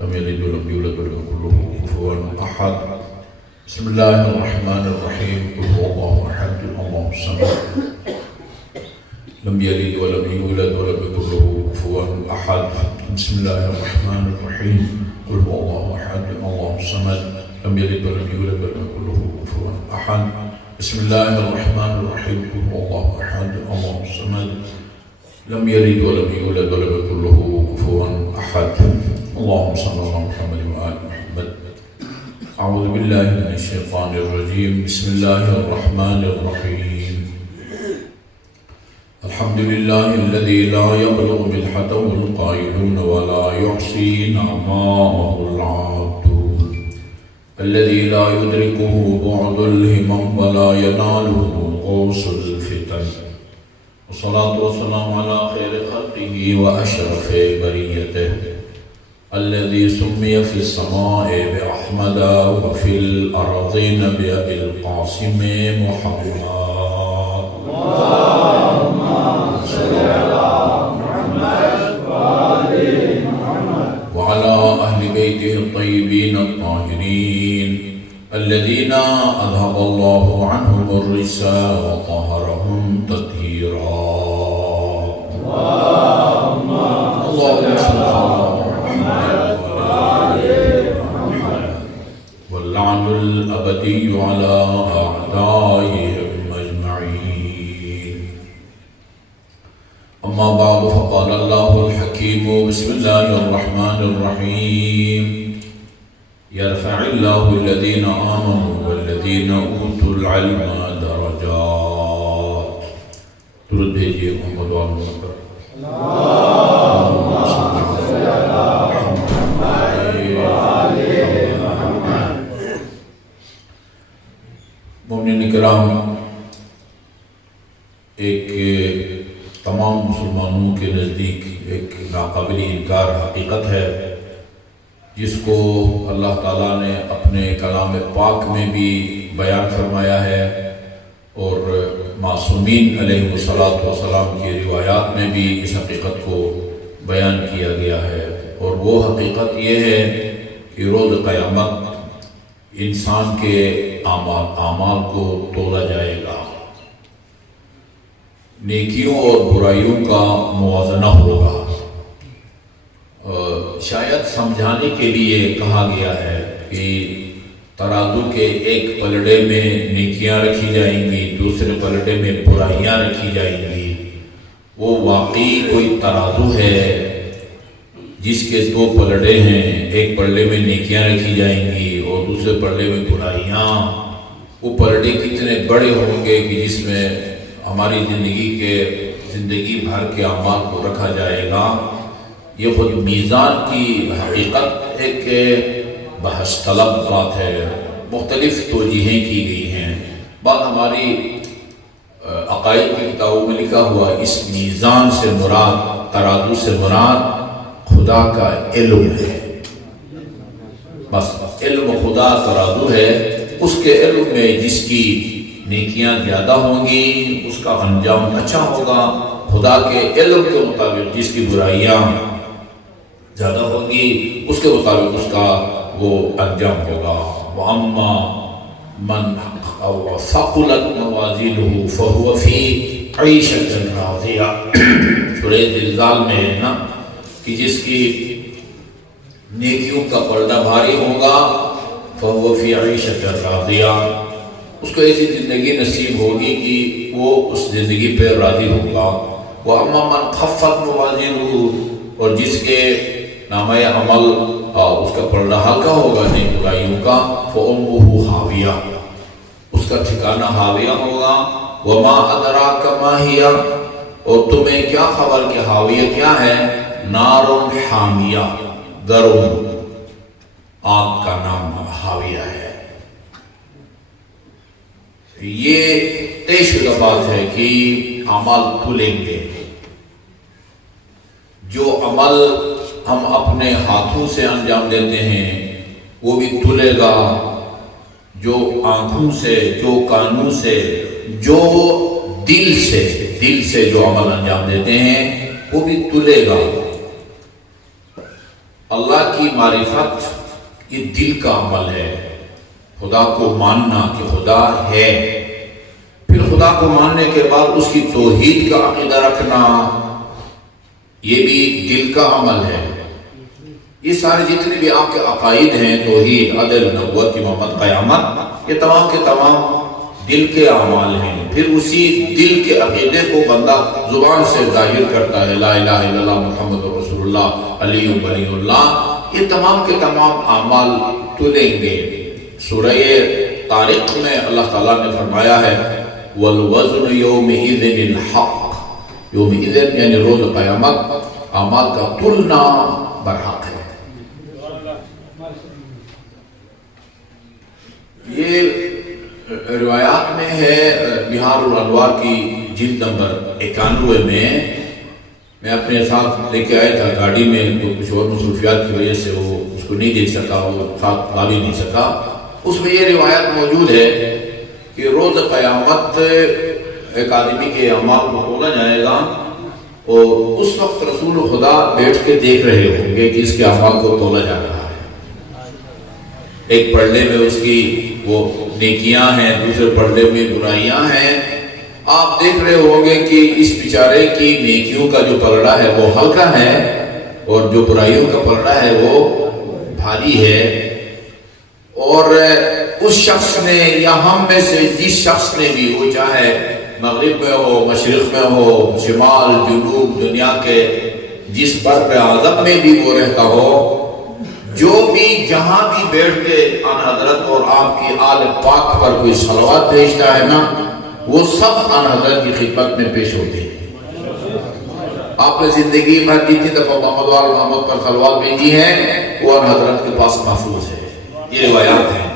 لم يلد ولم يولد ولم يكن له كفوا أحد. بسم الله الرحمن الرحيم. قل هو الله أحد الله الصمد لم يلد ولم يولد ولم يكن له كفوا أحد. بسم الله الرحمن الرحيم. قل هو الله أحد الله الصمد لم يلد ولم يولد ولم يكن له كفوا أحد. بسم الله الرحمن الرحيم. قل هو الله أحد الله الصمد لم يلد ولم يولد ولم يكن له كفوا أحد. اللهم صل على محمد وآل محمد. أعوذ بالله من الشيطان الرجيم. بسم الله الرحمن الرحيم. الحمد لله الذي لا يبلغ مدحته القائلون ولا يحصي نعماءه العابدون، الذي لا يدركه بعد الهمم ولا يناله غوص الفتن، والصلاة والسلام على خير خلقه وأشرف بريته، الذي سمي في السماء بأحمد وفي الأرضين بأبي القاسم محمد. اللهم صل على محمد وآل محمد وعلى أهل بيته الطيبين الطاهرين الذين أذهب الله عنهم الرجس وطهرهم تطهيرا. اللهم صل على محمد وآل محمد واللعن الأبدي على أعدائهم أجمعين. أما بعد فقال الله الحكيم. بسم الله الرحمن الرحيم. يرفع الله الذين آمنوا والذين أوتوا العلم درجات. درود بھیجیے محمد وآل محمد. اللهم صل على محمد وآل محمد. مومنین کرام، ایک تمام مسلمانوں کے نزدیک ایک ناقابل انکار حقیقت ہے جس کو اللہ تعالیٰ نے اپنے کلام پاک میں بھی بیان فرمایا ہے اور معصومین علیہ السلام کی روایات میں بھی اس حقیقت کو بیان کیا گیا ہے، اور وہ حقیقت یہ ہے کہ روز قیامت انسان کے اعمال کو تولا جائے گا، نیکیوں اور برائیوں کا موازنہ ہوگا۔ شاید سمجھانے کے لیے کہا گیا ہے کہ ترازو کے ایک پلڑے میں نیکیاں رکھی جائیں گی، دوسرے پلڑے میں برائیاں رکھی جائیں گی۔ وہ واقعی کوئی ترازو ہے جس کے دو پلڑے ہیں، ایک پلڑے میں نیکیاں رکھی جائیں گی اور دوسرے پلڑے میں برائیاں۔ وہ پلڑے کتنے بڑے ہوں گے کہ جس میں ہماری زندگی بھر کے اعمال کو رکھا جائے گا۔ یہ خود میزان کی حقیقت ایک بحث طلب بات ہے، مختلف توجیہیں کی گئی ہیں۔ بعد ہماری عقائد کی کتابوں میں لکھا ہوا اس میزان سے مراد، ترازو سے مراد خدا کا علم ہے، بس علم خدا ترازو ہے۔ اس کے علم میں جس کی نیکیاں زیادہ ہوں گی اس کا انجام اچھا ہوگا، خدا کے علم کے مطابق جس کی برائیاں زیادہ ہوں گی اس کے مطابق اس کا وہ انجام ہوگا۔ وَأَمَّا مَنْ ثَقُلَتْ مَوَازِينُهُ فَهُوَ فِي عِيشَةٍ رَاضِيَةٍ۔ سورہ زلزال میں ہے نا کہ جس کی نیکیوں کا پردہ بھاری ہوگا فَهُوَ فِي عِيشَةٍ رَاضِيَةٍ، اس کو ایسی زندگی نصیب ہوگی کہ وہ اس زندگی پہ راضی ہوگا۔ وَأَمَّا مَنْ خَفَّتْ مَوَازِينُهُ، اور جس کے نامہ عمل اس کا پردہ ہلکا ہوگا نیک برائیوں کا، فَأُمُّهُ حَاوِيَةٌ، اس کا ٹھکانہ حاویہ ہوگا۔ وَمَا أَدْرَاكَ مَا هِيَ، اور تمہیں کیا خبر کہ حاویہ کیا ہے؟ نَارٌ حَامِيَةٌ، گرم آگ کا نام حاویہ ہے۔ یہ طے شدہ بات ہے کہ اعمال تلیں گے۔ جو عمل ہم اپنے ہاتھوں سے انجام دیتے ہیں وہ بھی تلے گا، جو آنکھوں سے، جو کانوں سے، جو دل سے جو عمل انجام دیتے ہیں وہ بھی تلے گا۔ اللہ کی معرفت یہ دل کا عمل ہے، خدا کو ماننا کہ خدا ہے، پھر خدا کو ماننے کے بعد اس کی توحید کا عقیدہ رکھنا، یہ بھی دل کا عمل ہے۔ یہ سارے جتنے بھی آپ کے عقائد ہیں، توحید، عدل، نبوت، امامت، قیامت، یہ تمام کے تمام دل کے اعمال ہیں۔ پھر اسی دل کے عقیدے کو بندہ زبان سے ظاہر کرتا ہے، لا الہ الا اللہ محمد رسول اللہ علی ولی اللہ، یہ تمام کے تمام اعمال تلیں گے۔ سورہ طارق میں اللہ تعالیٰ نے فرمایا ہے والوزن یومئذ الحق، یومئذ یعنی روز قیامت اعمال کا تلنا برحق ہے۔ یہ روایات میں ہے بہار الانوار کی جلد نمبر 91 میں اپنے ساتھ لے کے آیا تھا گاڑی میں، تو کچھ اور مصروفیات کی وجہ سے وہ اس کو نہیں دیکھ سکا، وہ ساتھ لا بھی نہیں سکا۔ اس میں یہ روایت موجود ہے کہ روز قیامت ایک آدمی کے اعمال کو تولا جائے گا، اور اس وقت رسول خدا بیٹھ کے دیکھ رہے ہوں گے کہ اس کے اعمال کو تولا جا رہا ہے۔ ایک پلڑے میں اس کی وہ نیکیاں ہیں، دوسرے پلڑے میں برائیاں ہیں۔ آپ دیکھ رہے ہوں گے کہ اس بیچارے کی نیکیوں کا جو پلڑا ہے وہ ہلکا ہے، اور جو برائیوں کا پلڑا ہے وہ بھاری ہے۔ اور اس شخص نے یا ہم میں سے جس شخص نے بھی، وہ چاہے مغرب میں ہو، مشرق میں ہو، شمال، جنوب، دنیا کے جس بر اعظم میں بھی وہ رہتا ہو، جو بھی جہاں بھی بیٹھ کے آن حضرت اور آپ کی آل پاک پر کوئی صلوات بھیجتا ہے نا، وہ سب آن حضرت کی خدمت میں پیش ہوتے ہیں۔ آپ نے زندگی میں جتنی دفعہ محمد پر صلوات بھیجی ہیں وہ آن حضرت کے پاس محفوظ ہے۔ یہ روایات ہیں،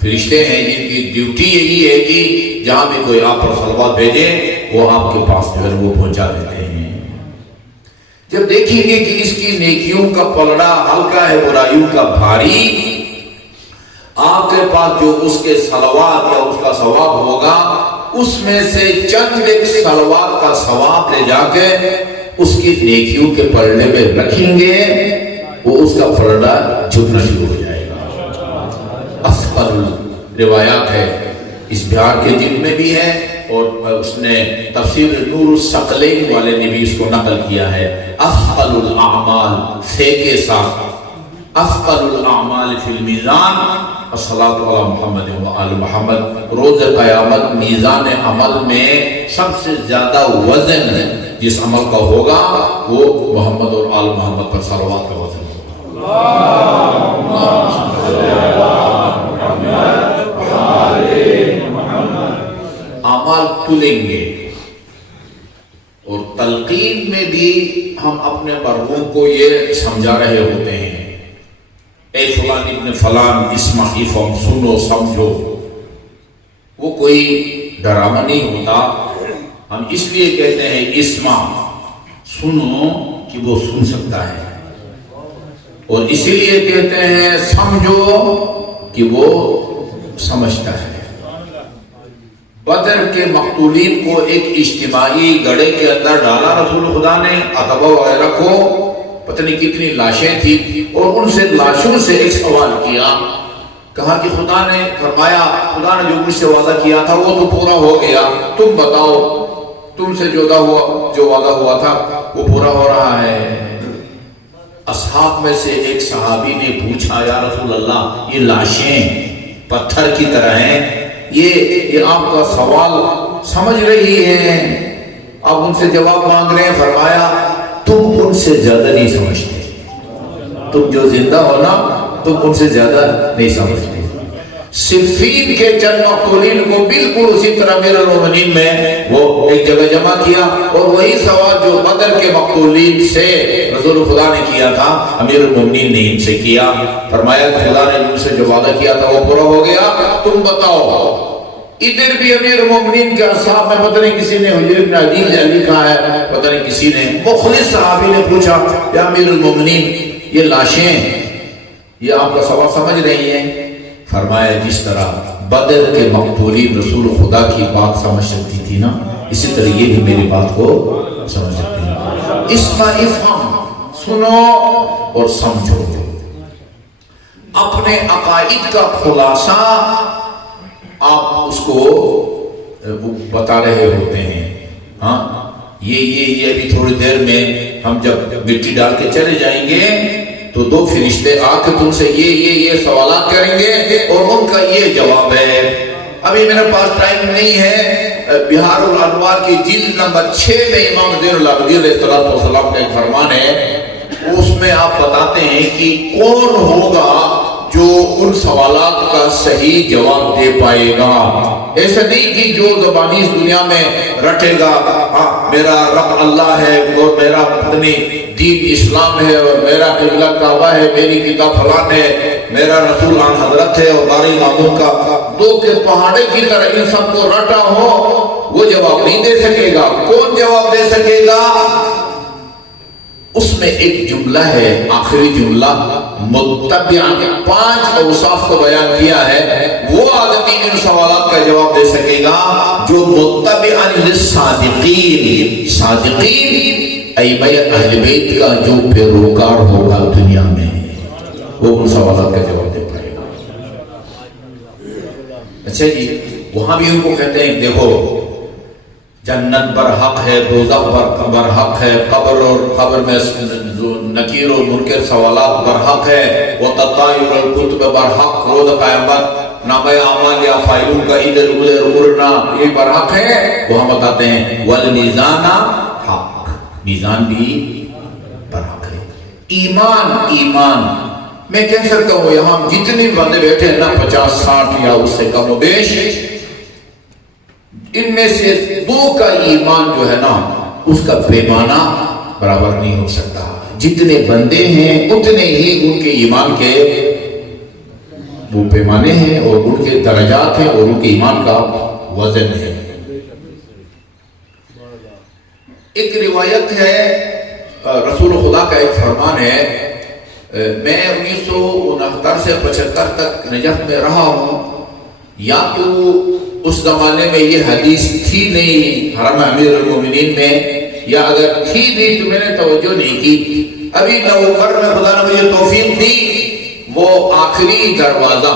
فرشتے ہیں جن کی ڈیوٹی یہی ہے کہ جہاں بھی کوئی آپ پر صلوات بھیجے وہ آپ کے پاس جو ہے وہ پہنچا دیتے ہیں۔ جب دیکھیں گے کہ اس کی نیکیوں کا پلڑا ہلکا ہے، برائیوں کا بھاری، آپ کے پاس جو اس کے صلوات یا اس کا ثواب ہوگا، اس میں سے چند ایک صلوات کا ثواب لے جا کے اس کی نیکیوں کے پلڑے میں رکھیں گے، وہ اس کا پلڑا جھکنا شروع ہو جائے گا۔ اسفل روایات ہے، اس بہار کے جن میں بھی ہے، اور اس نے تفسیر نور الثقلین والے نے بھی اس کو نقل کیا ہے۔ اسفل الاعمال سے کے ساتھ، اسفل الاعمال فی المیزان الصلاۃ علی محمد و آل محمد، روز قیامت میزان عمل میں سب سے زیادہ وزن جس عمل کا ہوگا وہ محمد اور آل محمد پر صلوات کا وزن ہوگا۔ اعمال تلیں گے، اور تلقین میں بھی ہم اپنے مرحوم کو یہ سمجھا رہے ہوتے ہیں، اے فلان ابن فلان اسمعی فہم، سنو سمجھو۔ وہ کوئی ڈرامہ نہیں ہوتا، ہم اس لیے کہتے ہیں اسمع، سنو کہ وہ سن سکتا ہے، اور اسی لیے کہتے ہیں سمجھو کہ وہ سمجھتا ہے۔ بدر کے مقتولین کو ایک اجتماعی گڑھے کے اندر ڈالا رسول خدا نے، عتبہ وغیرہ کو، پتہ نہیں کتنی لاشیں تھیں، اور ان سے لاشوں سے ایک سوال کیا، کہا کہ خدا نے فرمایا، خدا نے جو مجھ سے وعدہ کیا تھا وہ تو پورا ہو گیا، تم بتاؤ تم سے جو وعدہ ہوا تھا وہ پورا ہو رہا ہے؟ اصحاب میں سے ایک صحابی نے پوچھا، یا رسول اللہ یہ لاشیں پتھر کی طرح ہیں، یہ آپ کا سوال سمجھ رہی ہیں، آپ ان سے جواب مانگ رہے ہیں؟ فرمایا تم ان سے زیادہ نہیں سمجھتے، تم جو زندہ ہو نا تم ان سے زیادہ نہیں سمجھتے۔ صفین کے چند مقتولین کو بالکل اسی طرح امیر المومنین میں وہ ایک جگہ جمع کیا، اور وہی سوال جو بدر کے مقتولین سے رسول خدا نے کیا تھا امیر المومنین نے ان سے کیا۔ فرمایا خدا نے ان سے جو وعدہ کیا تھا وہ پورا ہو گیا، تم بتاؤ۔ ادھر بھی امیر المومنین کے اصحاب میں پتہ نہیں کسی نے حجر بن عدیل لکھا ہے، پتہ نہیں کسی نے، مخلص صحابی نے پوچھا، یا امیر المومنین یہ لاشیں یہ آپ کا سوال سمجھ رہی ہیں؟ فرمایا جس طرح بدر کے مقتولین رسول خدا کی بات سمجھ سکتی تھی نا، اسی طرح یہ بھی میری بات کو سمجھ سکتی ہیں۔ اسمع افہم، سنو اور سمجھو. اپنے عقائد کا خلاصہ آپ اس کو بتا رہے ہوتے ہیں. ہاں یہ ابھی تھوڑی دیر میں ہم جب مٹی ڈال کے چلے جائیں گے تو دو فرشتے آ کے تم سے یہ سوالات کریں گے اور ان کا یہ جواب ہے. ابھی میرے پاس ٹائم نہیں ہے. بہار الانوار کی جلد نمبر 6 میں امام زین العابدین علیہ السلام کا ایک فرمان ہے. اس میں آپ بتاتے ہیں کہ کون ہوگا جو ان سوالات کا صحیح جواب دے پائے گا. ایسا نہیں کہ جو زبانی اس دنیا میں رٹے گا میرا رب اللہ ہے اور میرا اپنی دین اسلام ہے اور میرا قبلہ کعبہ ہے, میری کتاب فلان ہے, میرا رسول آن حضرت ہے اور دار العموم کا دو کے پہاڑے کی طرح ان سب کو رٹا ہو, وہ جواب نہیں دے سکے گا. کون جواب دے سکے گا؟ اس میں ایک جملہ ہے, آخری جملہ متبعاً 5 اوصاف کو بیان کیا ہے. وہ آدمی ان سوالات کا جواب دے سکے گا جو متبعاً للصادقین, صادقین ائمہ اہل بیت کا جو پیروکار ہوگا دنیا میں, وہ ان سوالات کا جواب دے پائے گا. اچھا جی, وہاں بھی ان کو کہتے ہیں دیکھو جنت برحق ہے, دوزخ برحق ہے, قبر اور قبر میں نکیر اور منکر سوالات برحق ہے, وتطایر الکتب برحق, روز قیامت نامہ اعمال یا فائلوں کا ادھر ادھر اڑنا یہ برحق ہے. وہ ہم بتاتے ہیں والمیزان حق, میزان بھی برحق ہے. ایمان میں کہہ سکتا ہوں یہاں جتنی بندے بیٹھے ہیں نا 50-60 یا اس سے کم و بیش, ان میں سے 2 کا ایمان جو ہے نا اس کا پیمانہ برابر نہیں ہو سکتا. جتنے بندے ہیں اتنے ہی ان کے ایمان کے وہ پیمانے ہیں اور ان کے درجات ہیں اور ان کے ایمان کا وزن ہے. ایک روایت ہے, رسول خدا کا ایک فرمان ہے, میں 1969 سے 75 تک نجف میں رہا ہوں, یا تو اس زمانے میں یہ حدیث تھی نہیں حرم امیر المومنین میں, یا اگر تھی بھی تو میں نے توجہ نہیں کی. ابھی نومبر میں خدا نے مجھے توفیق دی, وہ آخری دروازہ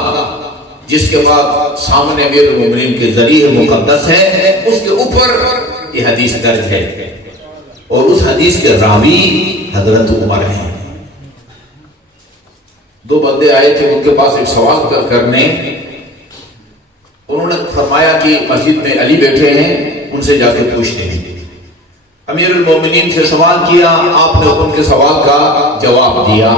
جس کے بعد سامنے امیر المومنین کے ذریعے مقدس ہے, اس کے اوپر یہ حدیث درج ہے اور اس حدیث کے راوی حضرت عمر ہیں. 2 بندے آئے تھے ان کے پاس ایک سوال کرنے. انہوں نے فرمایا کہ مسجد میں علی بیٹھے ہیں, ان سے جا کے پوچھتے ہیں. امیر المومنین سے سوال کیا, آپ نے ان کے سوال کا جواب دیا.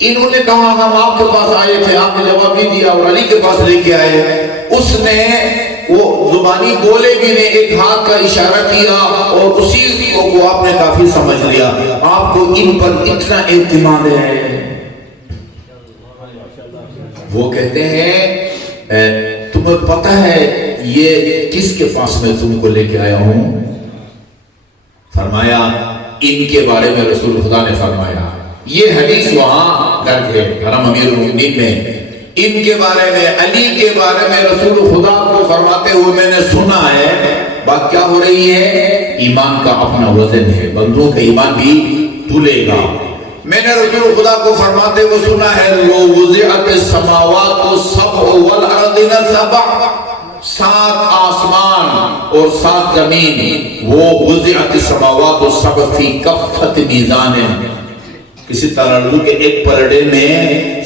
انہوں نے کہا ہم آپ کے پاس آئے تھے, آپ نے جواب نہیں دیا اور علی کے پاس لے کے آئے. اس نے وہ زبانی بولے بھی نے, ایک ہاتھ کا اشارہ کیا اور اسی کو آپ نے کافی سمجھ لیا. آپ کو ان پر اتنا اعتماد ہے. وہ کہتے ہیں تمہیں پتہ ہے یہ کس کے پاس میں تم کو لے کے آیا ہوں؟ فرمایا ان کے بارے میں رسول خدا نے فرمایا. یہ حدیث وہاں درج ہے حرم امیر المومنین میں. ان کے بارے میں, علی کے بارے میں رسول خدا کو فرماتے ہوئے میں نے سنا ہے. بات کیا ہو رہی ہے؟ ایمان کا اپنا وزن ہے, بندوں کا ایمان بھی تولے گا. میں نے رسول خدا کو فرماتے ہوئے سنا ہے لو وضعت السماوات السبع والارضین السبع, 7 آسمان اور 7 زمین, وہ وضعت السماوات السبع فی کفۃ میزان, کسی ترازو کے ایک پلڑے میں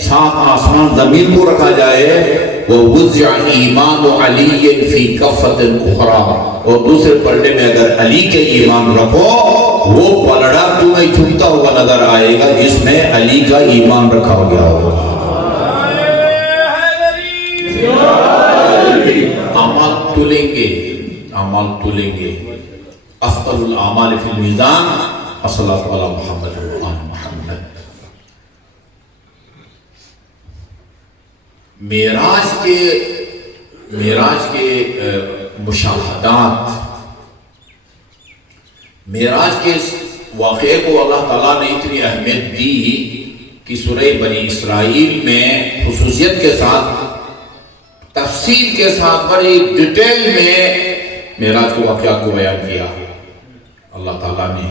7 آسمان زمین کو رکھا جائے. ووضع ایمان علی فی کفۃ اخری, اور دوسرے پلڑے میں اگر علی کے ایمان رکھو وہ پلڑا تمہیں جھکتا ہوا نظر آئے گا جس میں علی کا ایمان رکھا گیا ہوگا. اعمال تولیں گے. افضل الاعمال فی المیزان الصلاۃ علی محمد و آل محمد. معراج کے مشاہدات, معراج کے واقعے کو اللہ تعالیٰ نے اتنی اہمیت دی کہ سورہ بنی اسرائیل میں خصوصیت کے ساتھ, تفصیل کے ساتھ, بڑی ڈیٹیل میں معراج کے واقعات کو بیان کیا اللہ تعالیٰ نے.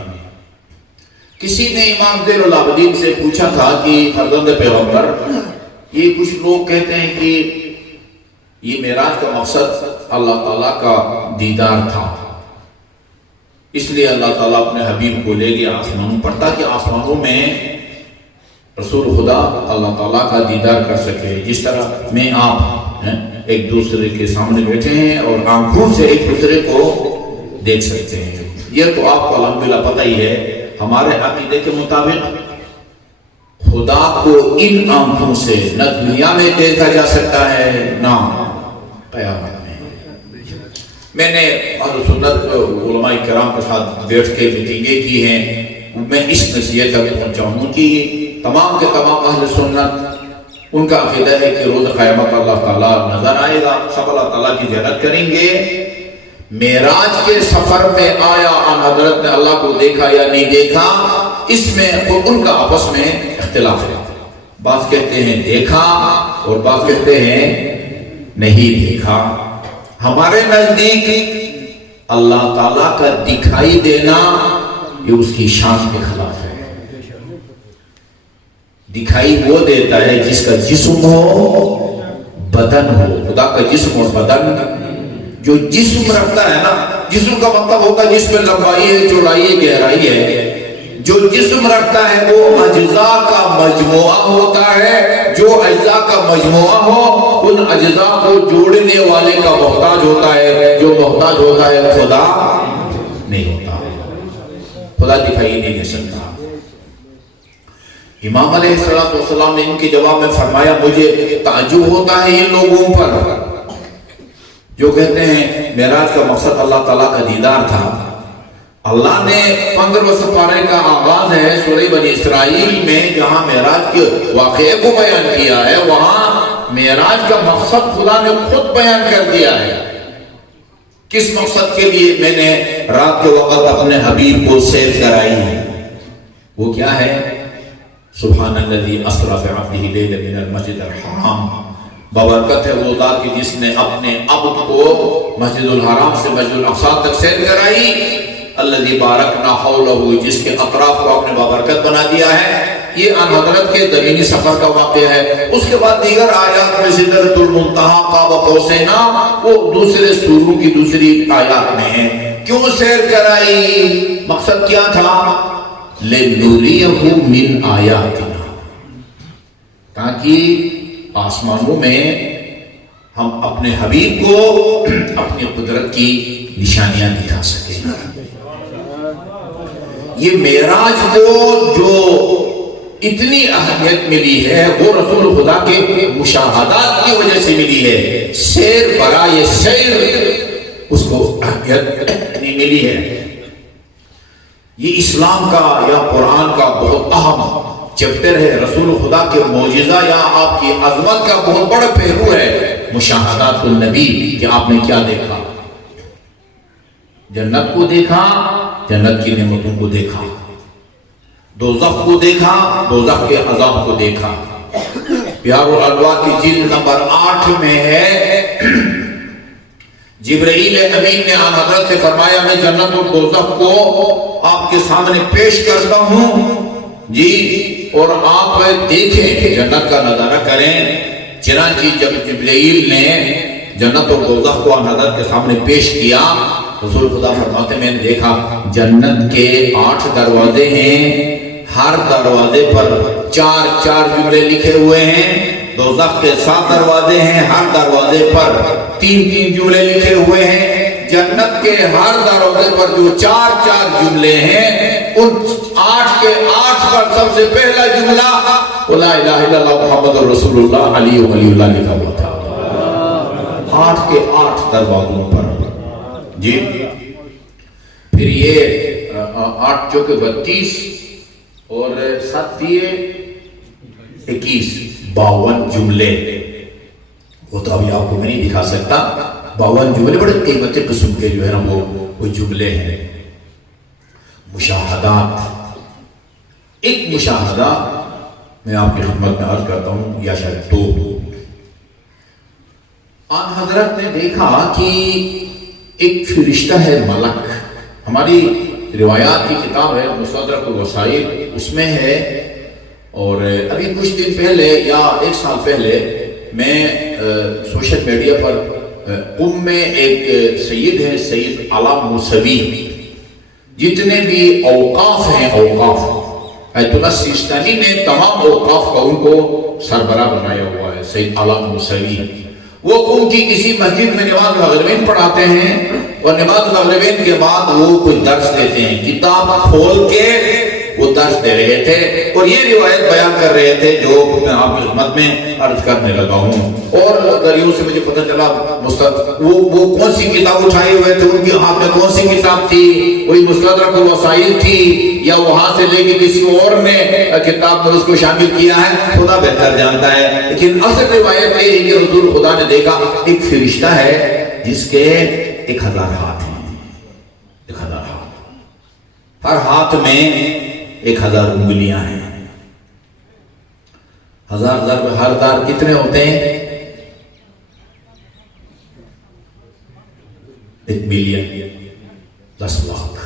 کسی نے امام زین العابدین سے پوچھا تھا کہ فرزند پیغمبر، یہ کچھ لوگ کہتے ہیں کہ یہ معراج کا مقصد اللہ تعالیٰ کا دیدار تھا، اس لیے اللہ تعالیٰ اپنے حبیب کو لے گیا آسمانوں پر تاکہ آسمانوں میں رسول خدا اللہ تعالیٰ کا دیدار کر سکے، جس طرح میں آپ ایک دوسرے کے سامنے بیٹھے ہیں اور آنکھوں سے ایک دوسرے کو دیکھ سکتے ہیں۔ یہ تو آپ کو الحمدللہ پتہ ہی ہے، ہمارے عقیدے کے مطابق خدا کو ان آنکھوں سے نہ دنیا میں دیکھا جا سکتا ہے نہ قیامت میں۔ میں نے اہل سنت علماء کرام کے ساتھ بیٹھ کے میٹنگیں کی ہیں، میں اس نصیحت تک پہنچاؤں کہ تمام کے تمام اہل سنت ان کا عقیدہ ہے کہ روز قیامت اللہ تعالیٰ نظر آئے گا، سب اللہ تعالیٰ کی زیارت کریں گے۔ معراج کے سفر میں آیا آن حضرت نے اللہ کو دیکھا یا نہیں دیکھا، اس میں ان کا آپس میں اختلاف ہے، بعض کہتے ہیں دیکھا اور بعض کہتے ہیں نہیں دیکھا۔ ہمارے نزدیک اللہ تعالیٰ کا دکھائی دینا یہ اس کی شان کے خلاف ہے۔ دکھائی وہ دیتا ہے جس کا جسم ہو بدن ہو، خدا کا جسم اور بدن، جو جسم رکھتا ہے نا، جسم کا مطلب ہوتا ہے جس میں لمبائی ہے، چوڑائی ہے، گہرائی ہے، جو جسم رکھتا ہے وہ اجزاء کا مجموعہ ہوتا ہے، جو اجزاء کا مجموعہ ہو ان اجزاء کو جوڑنے والے کا محتاج ہوتا ہے، جو محتاج ہوتا ہے خدا نہیں ہوتا، خدا دکھائی نہیں دے سکتا۔ امام علیہ السلام نے ان کے جواب میں فرمایا، مجھے تعجب ہوتا ہے ان لوگوں پر جو کہتے ہیں معراج کا مقصد اللہ تعالیٰ کا دیدار تھا۔ اللہ نے 15 سپارے کا آغاز ہے سورہ بنی اسرائیل میں، جہاں معراج کے واقعے کو بیان کیا ہے، وہاں معراج کا مقصد خدا نے خود بیان کر دیا ہے۔ کس مقصد کے لیے میں نے رات کے وقت اپنے حبیب کو سیر کرائی ہے، وہ کیا ہے؟ سبحان الذی اسری بعبدہ لیلا من المسجد الحرام، بابرکت ہے وہ ذات کی جس نے اپنے عبد کو مسجد الحرام سے مسجد الاقصی تک سیر کرائی، الذی بارکنا حولہ، جس کے اطراف کو آپ نے بابرکت بنا دیا ہے۔ یہ آن حضرت کے زمینی سفر کا واقعہ ہے۔ اس کے بعد دیگر آیات میں سدرۃ المنتہا، قاب قوسین، وہ دوسرے سوروں کی دوسری آیات میں ہیں۔ کیوں سیر کرائی؟ مقصد کیا تھا؟ لِنُرِيَهُ مِنْ آیاتنا، تاکہ آسمانوں میں ہم اپنے حبیب کو اپنی قدرت کی نشانیاں دکھا سکیں۔ یہ معراج کو جو اتنی اہمیت ملی ہے وہ رسول خدا کے مشاہدات کی وجہ سے ملی ہے، سیر برائے سیر اس کو اہمیت نہیں ملی ہے۔ یہ اسلام کا یا قرآن کا بہت اہم چیپٹر ہے، رسول خدا کے معجزہ یا آپ کی عظمت کا بہت بڑا پہلو ہے مشاہدات النبی، کہ آپ نے کیا دیکھا؟ جنت کو دیکھا، جنت کی نعمتوں کو دیکھا، دوزخ کو دیکھا، دوزخ کے عذاب کو دیکھا۔ پیار الانوار کی جلد نمبر 8 میں ہے، جبرائیل امین نے آن حضرت سے فرمایا، میں جنت اور دوزخ کو آپ کے سامنے پیش کرتا ہوں جی، اور آپ دیکھیں، جنت کا نظارہ کریں۔ چنانچہ جب جبرائیل نے جنت اور دوزخ کو آن حضرت کے سامنے پیش کیا، رسول خدا فرماتے میں نے دیکھا جنت کے 8 دروازے ہیں، ہر دروازے پر 4 جملے لکھے ہوئے ہیں۔ دوزخ کے 7 دروازے ہیں، ہر دروازے پر 3 جملے لکھے ہوئے ہیں۔ جنت کے ہر دروازے پر جو 4 جملے ہیں، ان 8 کے 8 پر سب سے پہلا جملہ لا الہ الا اللہ محمد رسول اللہ علی ولی اللہ لکھا ہوا تھا، 8 کے 8 دروازوں پر جی۔ پھر یہ 8 چوکے 32 اور 7 دیے 21، 52 جملے، وہ تو ابھی آپ کو میں نہیں دکھا سکتا۔ 52 جملے بڑے قیمتی قسم کے جو ہے نا وہ جملے ہیں۔ مشاہدات، ایک مشاہدہ میں آپ کی خدمت میں عرض کرتا ہوں، یا شاید 2۔ آن حضرت نے دیکھا کہ ایک فرشتہ ہے ملک، ہماری روایات کی کتاب ہے مستدرک الوسائل، اس میں ہے. اور ابھی کچھ دن پہلے یا ایک سال پہلے میں سوشل میڈیا پر قم میں ایک سید ہے، سید علا موسوی، جتنے بھی اوقاف ہیں، اوقاف ایت اللہ سیستانی نے تمام اوقاف کا ان کو سربراہ بنایا ہوا ہے، سید علا موسوی. وہ قم کی کسی مسجد میں نماز مغربین پڑھاتے ہیں اور نماز مغربین کے بعد وہ کوئی درس دیتے ہیں، کتاب کھول کے وہ درس دے رہے تھے اور یہ روایت بیان کر رہے تھے جو میں آپ کی خدمت میں عرض کرنے لگا ہوں. اور دریوں سے مجھے پتہ چلا وہ کون سی کتاب اٹھائے ہوئے تھے، ان کی ہاتھ میں کون سی کتاب تھی، وہی مستدرک الوسائل تھی یا وہاں سے لے کے کسی اور نے کتاب میں اس کو شامل کیا ہے، خدا بہتر جانتا ہے. لیکن اصل روایت یہ ہے کہ حضور خدا نے دیکھا ایک فرشتہ ہے جس کے 1000 ہاتھ ہیں، 1000 ہاتھ، ہر ہاتھ میں 1000 انگلیاں ہیں. 1000 ضرب ہر دار کتنے ہوتے ہیں؟ 1 ملین، 10 لاکھ.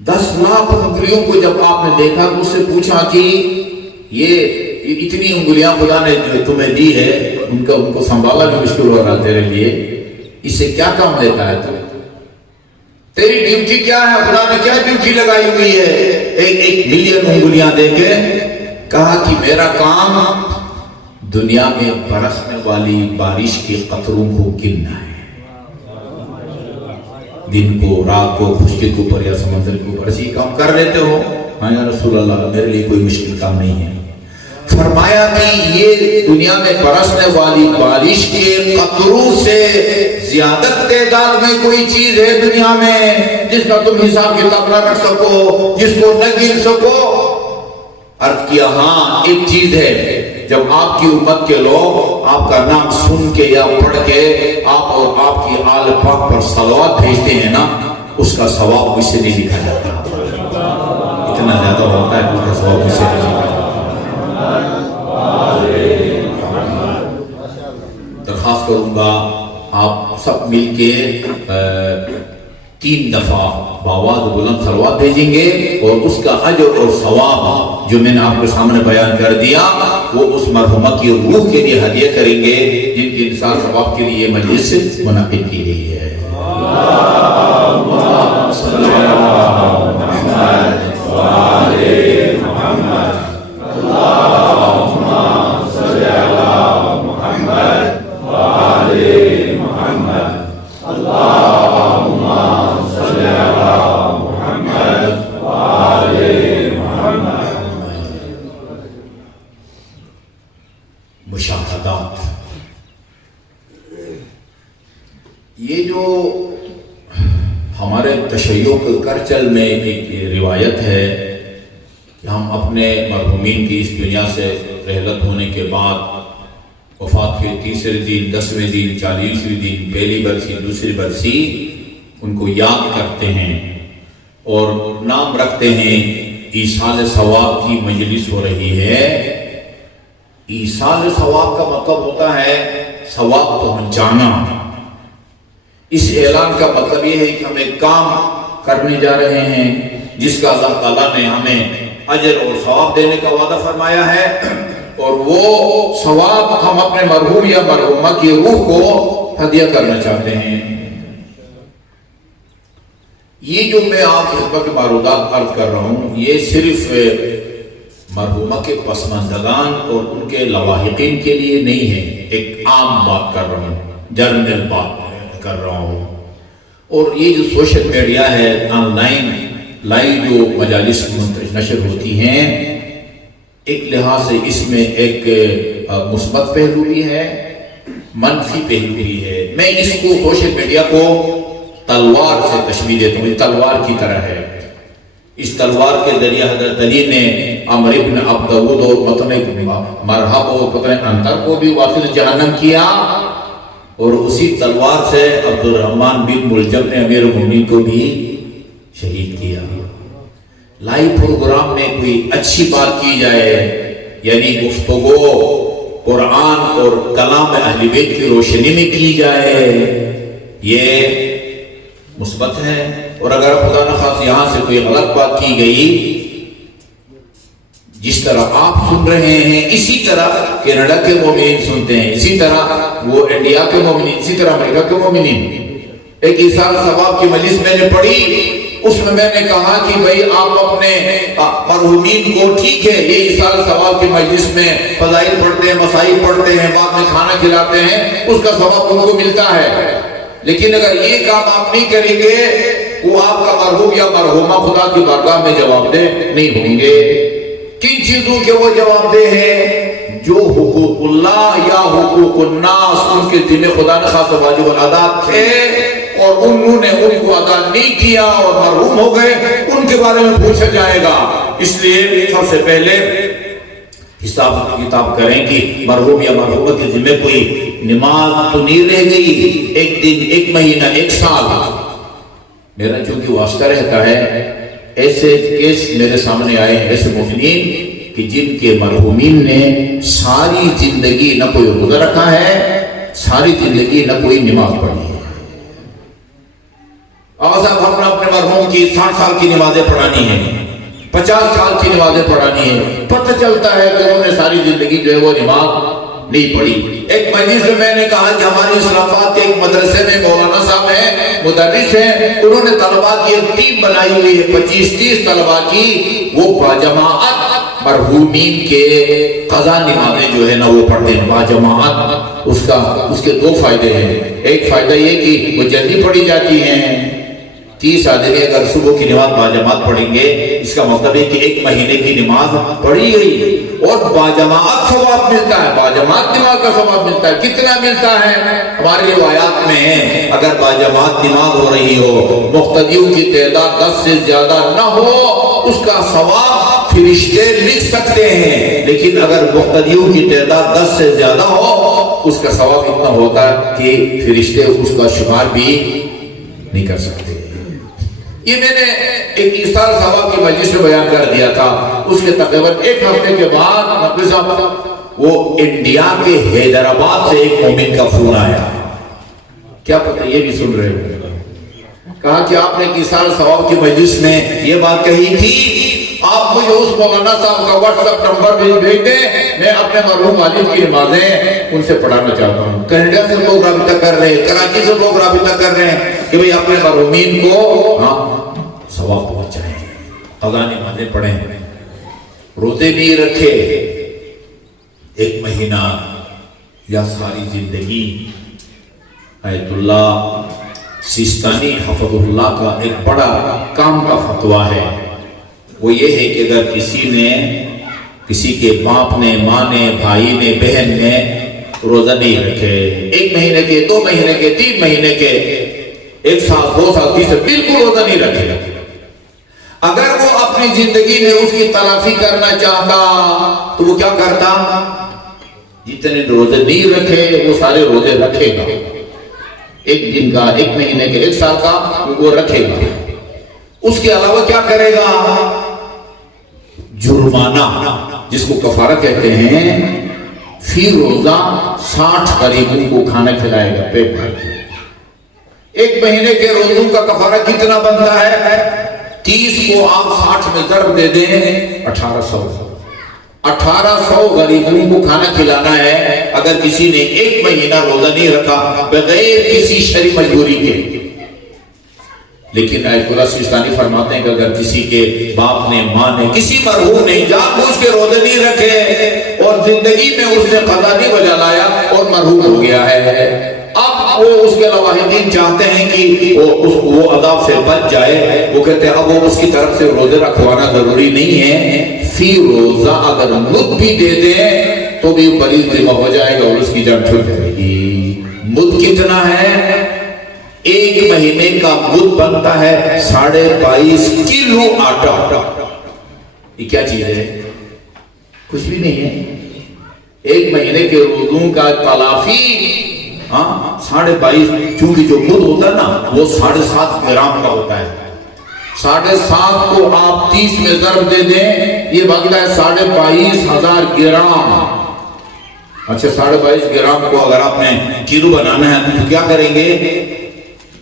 10 لاکھ انگلیوں کو جب آپ نے دیکھا تو اس سے پوچھا کہ یہ اتنی انگلیاں خدا نے جو تمہیں دی ہے ان کو سنبھالا بھی مشکل ہو رہا تیرے لیے، اس سے کیا کام لیتا ہے تو تیری ڈیوٹی کیا ہے؟ خدا نے کیا ڈیوٹی لگائی ہوئی ہے؟ 1 ملین انگلیاں دے کے کہا کہ میرا کام دنیا میں برسنے والی بارش کے قطروں کو گننا ہے، دن کو، رات کو، خشکی کے اوپر یا سمندر کے اوپر. ایسی کام کر لیتے ہو؟ ہاں یا رسول اللہ، میرے لیے کوئی مشکل کام نہیں ہے. فرمایا کہ یہ دنیا میں برسنے والی بارش کے قطروں سے زیادت تعداد میں کوئی چیز ہے دنیا میں جس کا تم حساب کتاب نہ رکھ سکو، جس کو نہ گن سکو؟ عرض کیا ہاں ایک چیز ہے، جب آپ کی امت کے لوگ آپ کا نام سن کے یا پڑھ کے آپ اور آپ کی آل پاک پر صلوات بھیجتے ہیں نا، اس کا ثواب مجھ سے نہیں لکھا جاتا. اتنا زیادہ ہوتا ہے اس کا ثواب مجھ سے نہیں لکھا جاتا. درخواست کروں گا آپ سب مل کے 3 دفعہ بآواز بلند صلوات بھیجیں گے اور اس کا اجر اور ثواب جو میں نے آپ کے سامنے بیان کر دیا وہ اس مرحومہ کی روح کے لیے ہدیہ کریں گے جن کی انصار ثواب کے لیے مجلس منعقد کی گئی ہے. مشاہدات، یہ جو ہمارے تشیع کے کرچل میں ایک روایت ہے کہ ہم اپنے مرحومین کی اس دنیا سے رحلت ہونے کے بعد وفات کے 3 دن، 10ویں دن، 40ویں دن، پہلی برسی، دوسری برسی ان کو یاد کرتے ہیں اور نام رکھتے ہیں ایصال ثواب کی مجلس ہو رہی ہے. ایصال ثواب کا مطلب ہوتا ہے ثواب پہنچانا. اس اعلان کا مطلب یہ ہے کہ ہم ایک کام کرنے جا رہے ہیں جس کا اللہ تعالیٰ نے ہمیں اجر اور ثواب دینے کا وعدہ فرمایا ہے اور وہ ثواب ہم اپنے مرحوم یا مرحومہ کی روح کو ہدیہ کرنا چاہتے ہیں. یہ جو میں آپ کی خدمت میں معروضات عرض کر رہا ہوں یہ صرف مرحومہ کے پسماندگان اور ان کے لواحقین کے لیے نہیں ہے، ایک عام بات کر رہا ہوں، جنرل بات کر رہا ہوں. اور یہ جو سوشل میڈیا ہے، آن لائن جو مجالس نشر ہوتی ہیں، ایک لحاظ سے اس میں ایک مثبت پہلو بھی ہے، منفی پہلو بھی ہے. میں اس کو سوشل میڈیا کو تلوار سے تشبیہ دیتا ہوں، تلوار کی طرح ہے. اس تلوار کے ذریعے حضرت علی نے عمر ابن عبدود اور مطن مرحب اور مطن انتر کو بھی واصل جہنم کیا اور اسی تلوار سے عبد الرحمن بن ملجم نے امیر المومنین کو بھی شہید کیا. لائیو پروگرام میں کوئی اچھی بات کی جائے یعنی گفتگو قرآن اور کلام اہل بیت کی روشنی میں کی جائے، یہ مثبت ہے اور اگر خدا نخواستہ یہاں سے کوئی غلط بات کی گئی، جس طرح آپ سن رہے ہیں اسی طرح کینیڈا کے مومنین سنتے ہیں، اسی طرح وہ انڈیا کے مومنین، اسی طرح امریکہ کے مومنین۔ ایک ایصال ثواب کی مجلس میں نے پڑھی، اس میں میں نے کہا کہ بھئی آپ اپنے مرحومین کو، ٹھیک ہے یہ ایصال ثواب کی مجلس میں فضائل پڑھتے ہیں، مسائل پڑھتے ہیں، بعد میں کھانا کھلاتے ہیں، اس کا ثواب ان کو ملتا ہے، لیکن اگر یہ کام آپ نہیں کریں گے وہ آپ کا مرحوم یا مرحومہ خدا کی بارگاہ میں جواب دہ نہیں ہوں گے۔ کن چیزوں کے وہ جواب دہ ہیں؟ جو حقوق اللہ یا حقوق الناس ان کے ذمہ خدا نے خاص واجب الادا تھے اور انہوں نے ان کو ادا نہیں کیا اور محروم ہو گئے، ان کے بارے میں پوچھا جائے گا۔ اس لیے سب سے پہلے حساب کتاب کریں کہ مرحوم یا مرحومہ کے ذمہ کوئی نماز تو نہیں رہ گئی، ایک دن، ایک مہینہ، ایک سال۔ میرا چونکہ واسطہ رہتا ہے، ایسے کیس میرے سامنے آئے ہیں، ایسے مومنین کہ جن کے مرحومین نے ساری زندگی نہ کوئی روزہ رکھا ہے، ساری زندگی نہ کوئی نماز پڑھی ہے۔ آج ہم نے اپنے مرحوم کی 60 سال کی نمازیں پڑھانی ہیں، 50 سال کی نمازیں پڑھانی ہیں، پتہ چلتا ہے کہ انہوں نے ساری زندگی جو ہے وہ نماز نہیں پڑھی۔ ایک مجلس میں میں نے کہا کہ ہماری اسلام آباد کے ایک مدرسے میں مولانا صاحب ہیں، مدرس ہیں، انہوں نے طلباء کی ایک ٹیم بنائی ہوئی ہے، 25-30 طلباء کی، وہ باجماعت مرحومین کے قضا نمازیں جو ہے نا وہ پڑھتے ہیں باجماعت۔ اس کے دو فائدے ہیں، ایک فائدہ یہ کہ وہ جلدی پڑھی جاتی ہیں، 30 آدمی اگر صبح کی نماز باجماعت پڑھیں گے، اس کا مطلب ہے کہ ایک مہینے کی نماز پڑھی گئی اور باجماعت ثواب ملتا ہے، باجماعت نماز کا ثواب ملتا ہے۔ کتنا ملتا ہے؟ ہماری روایات میں ہے اگر باجماعت نماز ہو رہی ہو، مقتدیوں کی تعداد 10 سے زیادہ نہ ہو، اس کا ثواب فرشتے لکھ سکتے ہیں، لیکن اگر مقتدیوں کی تعداد 10 سے زیادہ ہو، اس کا ثواب اتنا ہوتا ہے کہ فرشتے اس کا شمار بھی نہیں کر سکتے۔ یہ میں نے ایک ایصال ثواب کی مجلس میں بیان کر دیا تھا۔ اس کے تقریباً ایک ہفتے کے بعد نقوی صاحب وہ انڈیا کے حیدرآباد سے ایک مومن کا فون آیا، کیا پتہ یہ بھی سن رہے ہو، کہا کہ آپ نے ایصال ثواب کی مجلس میں یہ بات کہی تھی، آپ مجھے اس مولانا صاحب کا واٹس ایپ نمبر بھیج دیں، میں اپنے مرحوم والد کی نمازیں ان سے پڑھانا چاہتا ہوں۔ کینیڈا سے لوگ رابطہ کر رہے ہیں، کراچی سے لوگ رابطہ کر رہے ہیں کہ بھئی اپنے مرحومین کو ثواب پہنچائیں، قضا نمازیں پڑھیں، روزے بھی رکھے، ایک مہینہ یا ساری زندگی۔ آیت اللہ سیستانی حفظ اللہ کا ایک بڑا کام کا فتویٰ ہے، وہ یہ ہے کہ اگر کسی کے باپ نے، ماں نے، بھائی نے، بہن نے روزہ نہیں رکھے، 1 مہینے کے، 2 مہینے کے، 3 مہینے کے، 1 سال، 2 سال، 3 سال، بالکل روزہ نہیں رکھے، اگر وہ اپنی زندگی میں اس کی تلافی کرنا چاہتا تو وہ کیا کرتا؟ جتنے روزے نہیں رکھے وہ سارے روزے رکھے گا، 1 دن کا، 1 مہینے کے، 1 سال کا وہ رکھے گا۔ اس کے علاوہ کیا کرے گا؟ جرمانہ، جس کو کفارہ کہتے ہیں، فی روزہ 60 غریبوں کو کھانا کھلائے گا پیٹ بھر کے۔ 1 مہینے کے روزوں کا کفارہ کتنا بنتا ہے؟ 30 کو آپ 60 میں ضرب دے دیں، 1800 غریبوں کو کھانا کھلانا ہے اگر کسی نے 1 مہینہ روزہ نہیں رکھا بغیر کسی شرعی مجبوری کے۔ لیکن آیت اللہ سیستانی فرماتے ہیں کہ اگر کسی کے باپ نے، ماں نے، کسی مرحوم نے جان بوجھ کے روزے نہیں رکھے اور زندگی میں اس نے قضا نہیں بجا لایا اور مرحوم ہو گیا ہے، اب وہ اس کے لواحدین چاہتے ہیں کہ وہ عذاب سے بچ جائے، وہ کہتے ہیں اب وہ اس کی طرف سے روزے رکھوانا ضروری نہیں ہے، فی روزہ اگر مد بھی دے دیں تو بھی بری ذمہ ہو جائے گا اور اس کی جان چھوٹ جائے گی۔ مد کتنا ہے؟ 1 مہینے کا مد بنتا ہے 22.5 کلو آٹا۔ یہ کیا چیز ہے؟ کچھ بھی نہیں ہے۔ 1 مہینے کے روزوں کا تلافی 22.5، چونکہ جو مد ہوتا ہے نا وہ 7.5 گرام کا ہوتا ہے، 7.5 کو آپ 30 میں ضرب دے دیں، یہ بنتا ہے 22,500 گرام۔ اچھا 22.5 گرام کو اگر آپ نے کلو بنانا ہے تو کیا کریں گے؟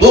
2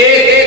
1,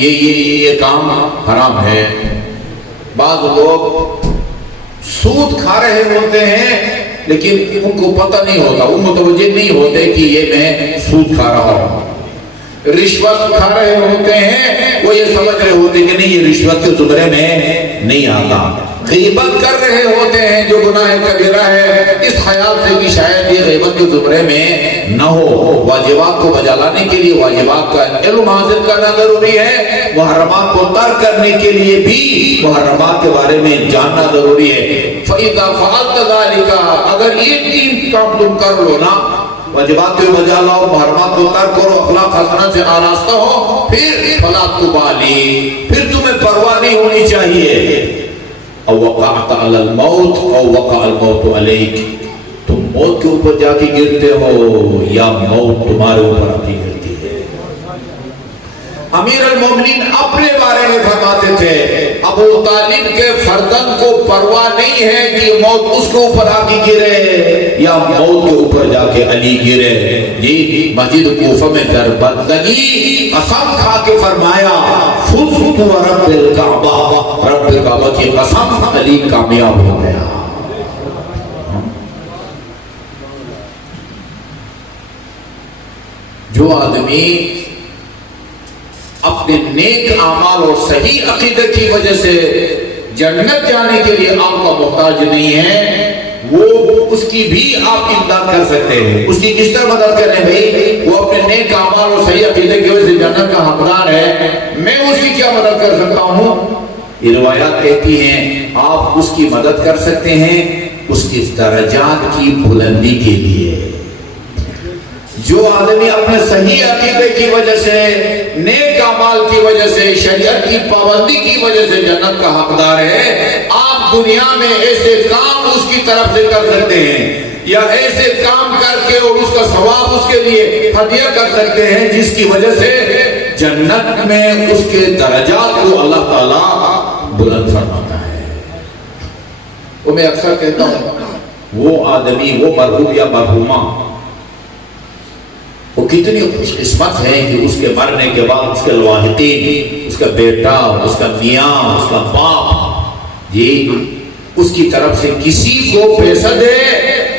یہ کام حرام ہے۔ بعض لوگ سود کھا رہے ہوتے ہیں لیکن ان کو پتہ نہیں ہوتا، وہ متوجہ نہیں ہوتے کہ یہ میں سود کھا رہا ہوں۔ رشوت کھا رہے ہوتے ہیں، وہ یہ سمجھ رہے ہوتے ہیں کہ نہیں یہ رشوت کے زمرے میں نہیں آتا۔ غیبت کر رہے ہوتے ہیں جو گناہ کبیرہ ہے، اس خیال سے کہ شاید یہ غیبت کے زمرے میں نہ ہو۔ واجبات کو بجا لانے کے لیے واجبات کا علم حاصل کرنا ضروری ہے، محرمات کو ترک کرنے کے لیے بھی محرمات کے بارے میں جاننا ضروری ہے۔ فَإِذَا فَعَلْتَ ذَلِكَ، اگر یہ تین کام تم کر لو نا، واجبات کو بجا لاؤ، محرمات کو ترک کرو، اخلاق حسنہ سے آراستہ ہو، پھر فَلَا تُبَالِي، پھر تمہیں پرواہ نہیں ہونی چاہیے۔ او وقعت علی الموت او وقع الموت علیک، تم موت کے اوپر جا کے گرتے ہو یا موت تمہارے اوپر آتی گرتی ہے۔ امیر المومنین اپنے بارے میں فرماتے تھے ابو طالب کے فرزند کو پرواہ نہیں ہے کہ موت اس کے اوپر آ کے گرے یا موت کے اوپر جا کے علی گرے۔ جی مسجد کوفہ میں ضربت لگی، قسم کھا کے فرمایا فزت ورب الکعبہ، رب الکعبہ کی قسم علی کامیاب ہو گیا۔ جو آدمی اپنے نیک اعمال اور صحیح عقیدے کی وجہ سے جنت جانے کے لیے آپ کا محتاج نہیں ہے، وہ اس کی بھی آپ امداد کر سکتے ہیں۔ اس کی کس طرح مدد کریں بھائی؟ وہ اپنے نیک اعمال اور صحیح عقیدے کی وجہ سے جنت کا حقدار ہے، میں اس کی کیا مدد کر سکتا ہوں؟ یہ روایات کہتی ہیں آپ اس کی مدد کر سکتے ہیں اس کی درجات کی بلندی کے لیے۔ جو آدمی اپنے صحیح عقیدے کی وجہ سے، نیک اعمال کی وجہ سے، شریعت کی پابندی کی وجہ سے جنت کا حقدار ہے، آپ دنیا میں ایسے کام اس کی طرف سے کر سکتے ہیں یا ایسے کام کر کے اور اس کا ثواب اس کے لیے ہدیہ کر سکتے ہیں جس کی وجہ سے جنت میں اس کے درجات کو اللہ تعالیٰ بلند فرماتا ہے۔ وہ میں اکثر کہتا ہوں وہ آدمی، وہ مرحوم یا مرحومہ، وہ کتنی خوش قسمت ہے کہ اس کے مرنے کے بعد اس کے لاحقین، اس کا بیٹا، اس کا میاں، اس کا باپ، یہ اس کی طرف سے کسی کو پیسہ دے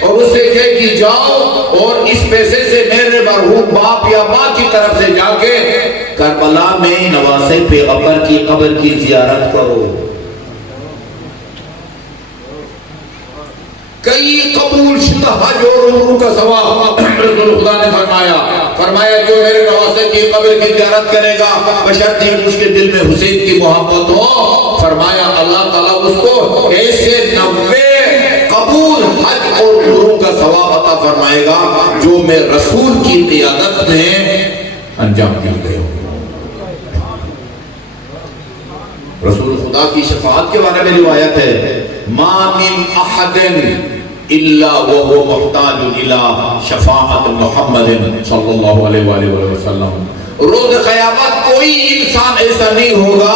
اور اسے کہے کہ جاؤ اور اس پیسے سے میرے مرحوم باپ یا ماں کی طرف سے جا کے کربلا میں نواسے پیغمبر کی قبر کی زیارت کرو۔ کئی قبول شدہ حج اور عمروں کا ثواب رسول خدا نے فرمایا جو میرے نواسے کی قبر کی زیارت کرے گا بشرط ہے اس کے دل میں حسین کی محبت ہو، فرمایا اللہ تعالیٰ اس کو ایسے 90 قبول حج اور عمروں کا ثواب عطا فرمائے گا جو میں رسول کی قیادت میں انجام دیے گئے ہوں۔ رسول خدا کی شفاعت کے بارے میں روایت ہے ما من احد الا وهو محتاج الى شفاعت محمد صلی اللہ علیہ وآلہ وسلم۔ روز قیامت کوئی انسان ایسا نہیں ہوگا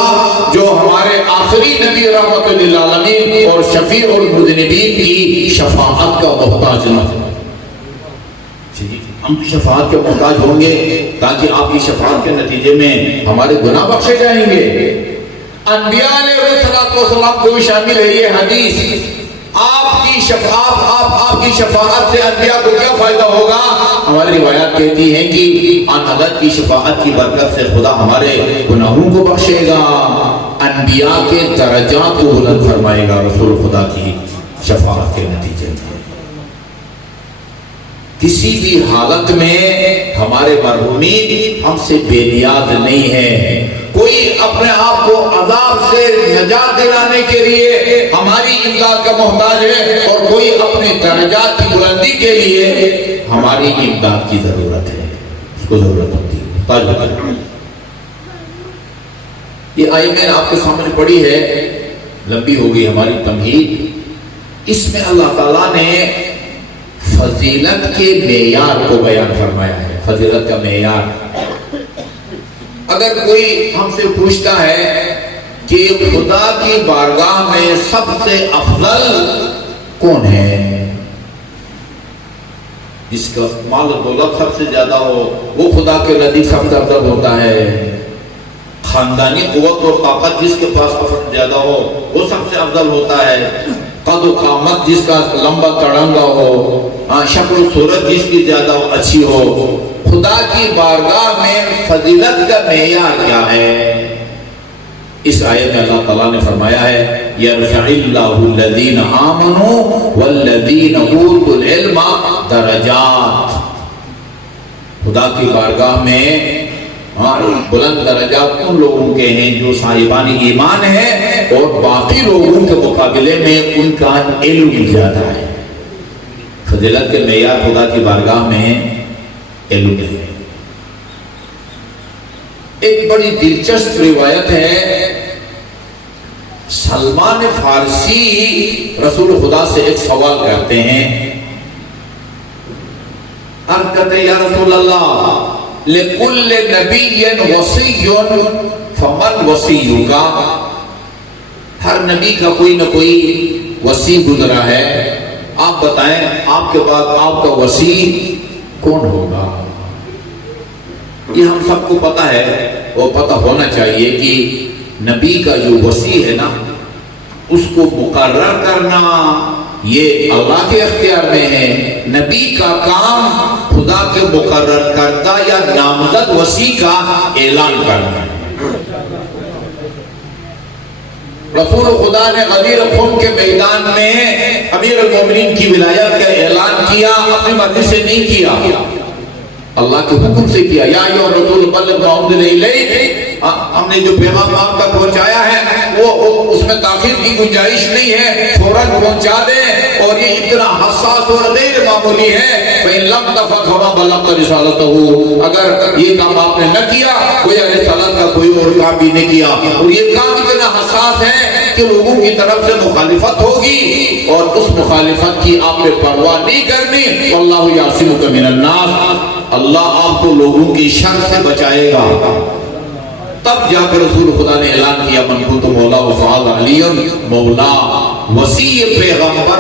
جو ہمارے آخری نبی رحمت للعالمین اور شفیع المذنبین کی شفاعت کا محتاج نہ ہو۔ ہم شفاعت کے محتاج ہوں گے تاکہ آپ کی شفاعت کے نتیجے میں ہمارے گناہ بخشے جائیں گے۔ انبیاء علیہ السلام کو بھی شامل ہے یہ حدیث۔ آپ کی شفاعت سے انبیاء کو کیا فائدہ ہوگا؟ ہماری روایات کہتی ہیں کہ آن حضرت کی شفاعت کی برکت سے خدا ہمارے گناہوں کو بخشے گا، انبیاء کے درجات کو بلند فرمائے گا رسول خدا کی شفاعت کے نتیجے میں۔ کسی بھی حالت میں ہمارے مرحومین ہم سے بے نیاز نہیں ہے۔ کوئی اپنے آپ کو عذاب سے نجات دلانے کے لیے ہماری امداد کا محتاج ہے اور کوئی اپنے درجات کی بلندی کے لیے ہماری امداد کی ضرورت ہے، اس کو ضرورت ہوتی ہے۔ یہ آئی میں نے آپ کے سامنے پڑھی ہے، لمبی ہو گئی ہماری تمہید۔ اس میں اللہ تعالیٰ نے فضیلت کے معیار کو بیان فرمایا ہے۔ فضیلت کا معیار، اگر کوئی ہم سے پوچھتا ہے کہ خدا کی بارگاہ میں سب سے افضل کون ہے، جس کا مال و دولت سب سے زیادہ ہو، وہ خدا کے نزدیک سب سے افضل ہوتا ہے، خاندانی قوت اور طاقت جس کے پاس زیادہ ہو وہ سب سے افضل ہوتا ہے، قد و قامت جس کا لمبا تڑنگا ہو، شکل و صورت جس کی زیادہ اچھی ہو۔ خدا کی بارگاہ میں فضیلت کا معیار کیا ہے؟ اس آیت میں اللہ تعالیٰ نے فرمایا ہے یرفع اللہ الذین آمنوا والذین اوتوا العلم درجات۔ خدا کی بارگاہ میں بلند درجات ان لوگوں کے ہیں جو صاحبان ایمان ہیں اور باقی لوگوں کے مقابلے میں ان کا علم زیادہ ہے۔ فضیلت کے معیار خدا کی بارگاہ میں علم ہے۔ ایک بڑی دلچسپ روایت ہے، سلمان فارسی رسول خدا سے ایک سوال کرتے ہیں، عرض کرتے یا رسول اللہ لِكُلِّ نَبِيٍّ وَصِيٌّ فَمَنْ وَصِيُّكَ، ہر نبی کا کوئی نہ کوئی وصی گزرا ہے، آپ بتائیں آپ کے بعد آپ کا وصی کون ہوگا؟ یہ ہم سب کو پتہ ہے اور پتہ ہونا چاہیے کہ نبی کا جو وصی ہے نا اس کو مقرر کرنا یہ اللہ کے اختیار میں ہے۔ نبی کا کام خدا کے مقرر کردہ یا نامزد وصی کا اعلان کرنا ہے۔ رسول خدا نے غدیر خم کے میدان میں امیر المومنین کی ولایت کا اعلان کیا، اپنی مرضی سے نہیں کیا، اللہ کے حکم سے کیا۔ یا ایھا الرسول بلغ ما انزل الیک، ہم نے جو پیغام آپ تک پہنچایا ہے وہ اس میں تاخیر کی گنجائش نہیں ہے، فوراً پہنچا دیں، اور یہ اتنا حساس اور غیر معمولی ہے۔ فإن لم تفعل فما بلغت رسالته، اگر یہ کام آپ نے نہ کیا گویا رسالت کا کوئی اور کام بھی نہیں کیا، اور یہ کام اتنا حساس ہے کہ لوگوں کی طرف سے مخالفت ہوگی اور اس مخالفت کی آپ نے پرواہ نہیں کرنی۔ واللہ یعصمک من الناس، اللہ آپ کو لوگوں کی شر سے بچائے گا۔ تب جا کر رسول خدا نے اعلان کیا من کنت مولا فہذا علی مولا، وصی پیغمبر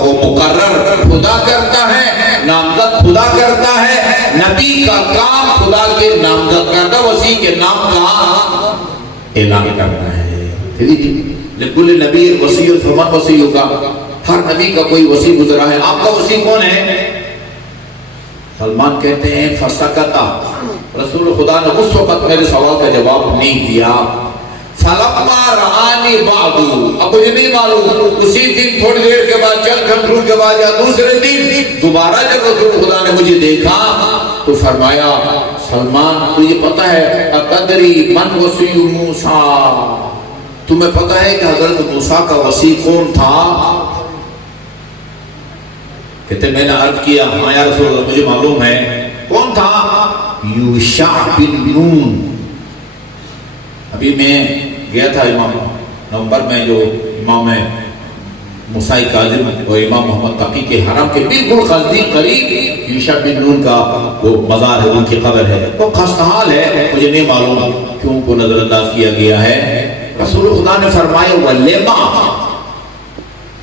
کو مقرر خدا کرتا ہے، نامزد خدا کرتا ہے، نبی کا کام خدا کے نامزد کردہ وصی کے نام کا اعلان کرنا ہے۔ لکل نبی وصی فمن وصیہ کا، ہر نبی کا کوئی وصی گزرا ہے، آپ کا وصی کون ہے؟ سلمان کہتے ہیں فسکتا، رسول خدا نے اس وقت میرے سوال کا جواب نہیں دیا۔ فلما رآنی بعد، اب مجھے نہیں معلوم اسی دن تھوڑی دیر کے بعد چند گھنٹوں کے بعد یا دوسرے دن دوبارہ جب رسول خدا نے مجھے دیکھا تو فرمایا سلمان تجھے پتہ ہے اتدری من وصی موسیٰ، تمہیں پتہ ہے کہ حضرت موسیٰ کا وصی کون تھا؟ کہتے میں نے عرض کیا ہاں یا رسول اللہ مجھے معلوم ہے، کون تھا؟ یوشع بن نون۔ ابھی میں گیا تھا امام نومبر میں جو امام موسیٰ کاظم اور امام محمد تقی کے حرم کے بالکل قریب یوشع بن نون کا وہ مزار ہے، ان کی قبر ہے، وہ خستحال ہے، مجھے نہیں معلوم کیوں کو نظر انداز کیا گیا ہے۔ رسول خدا نے فرمایا وَلِمَا،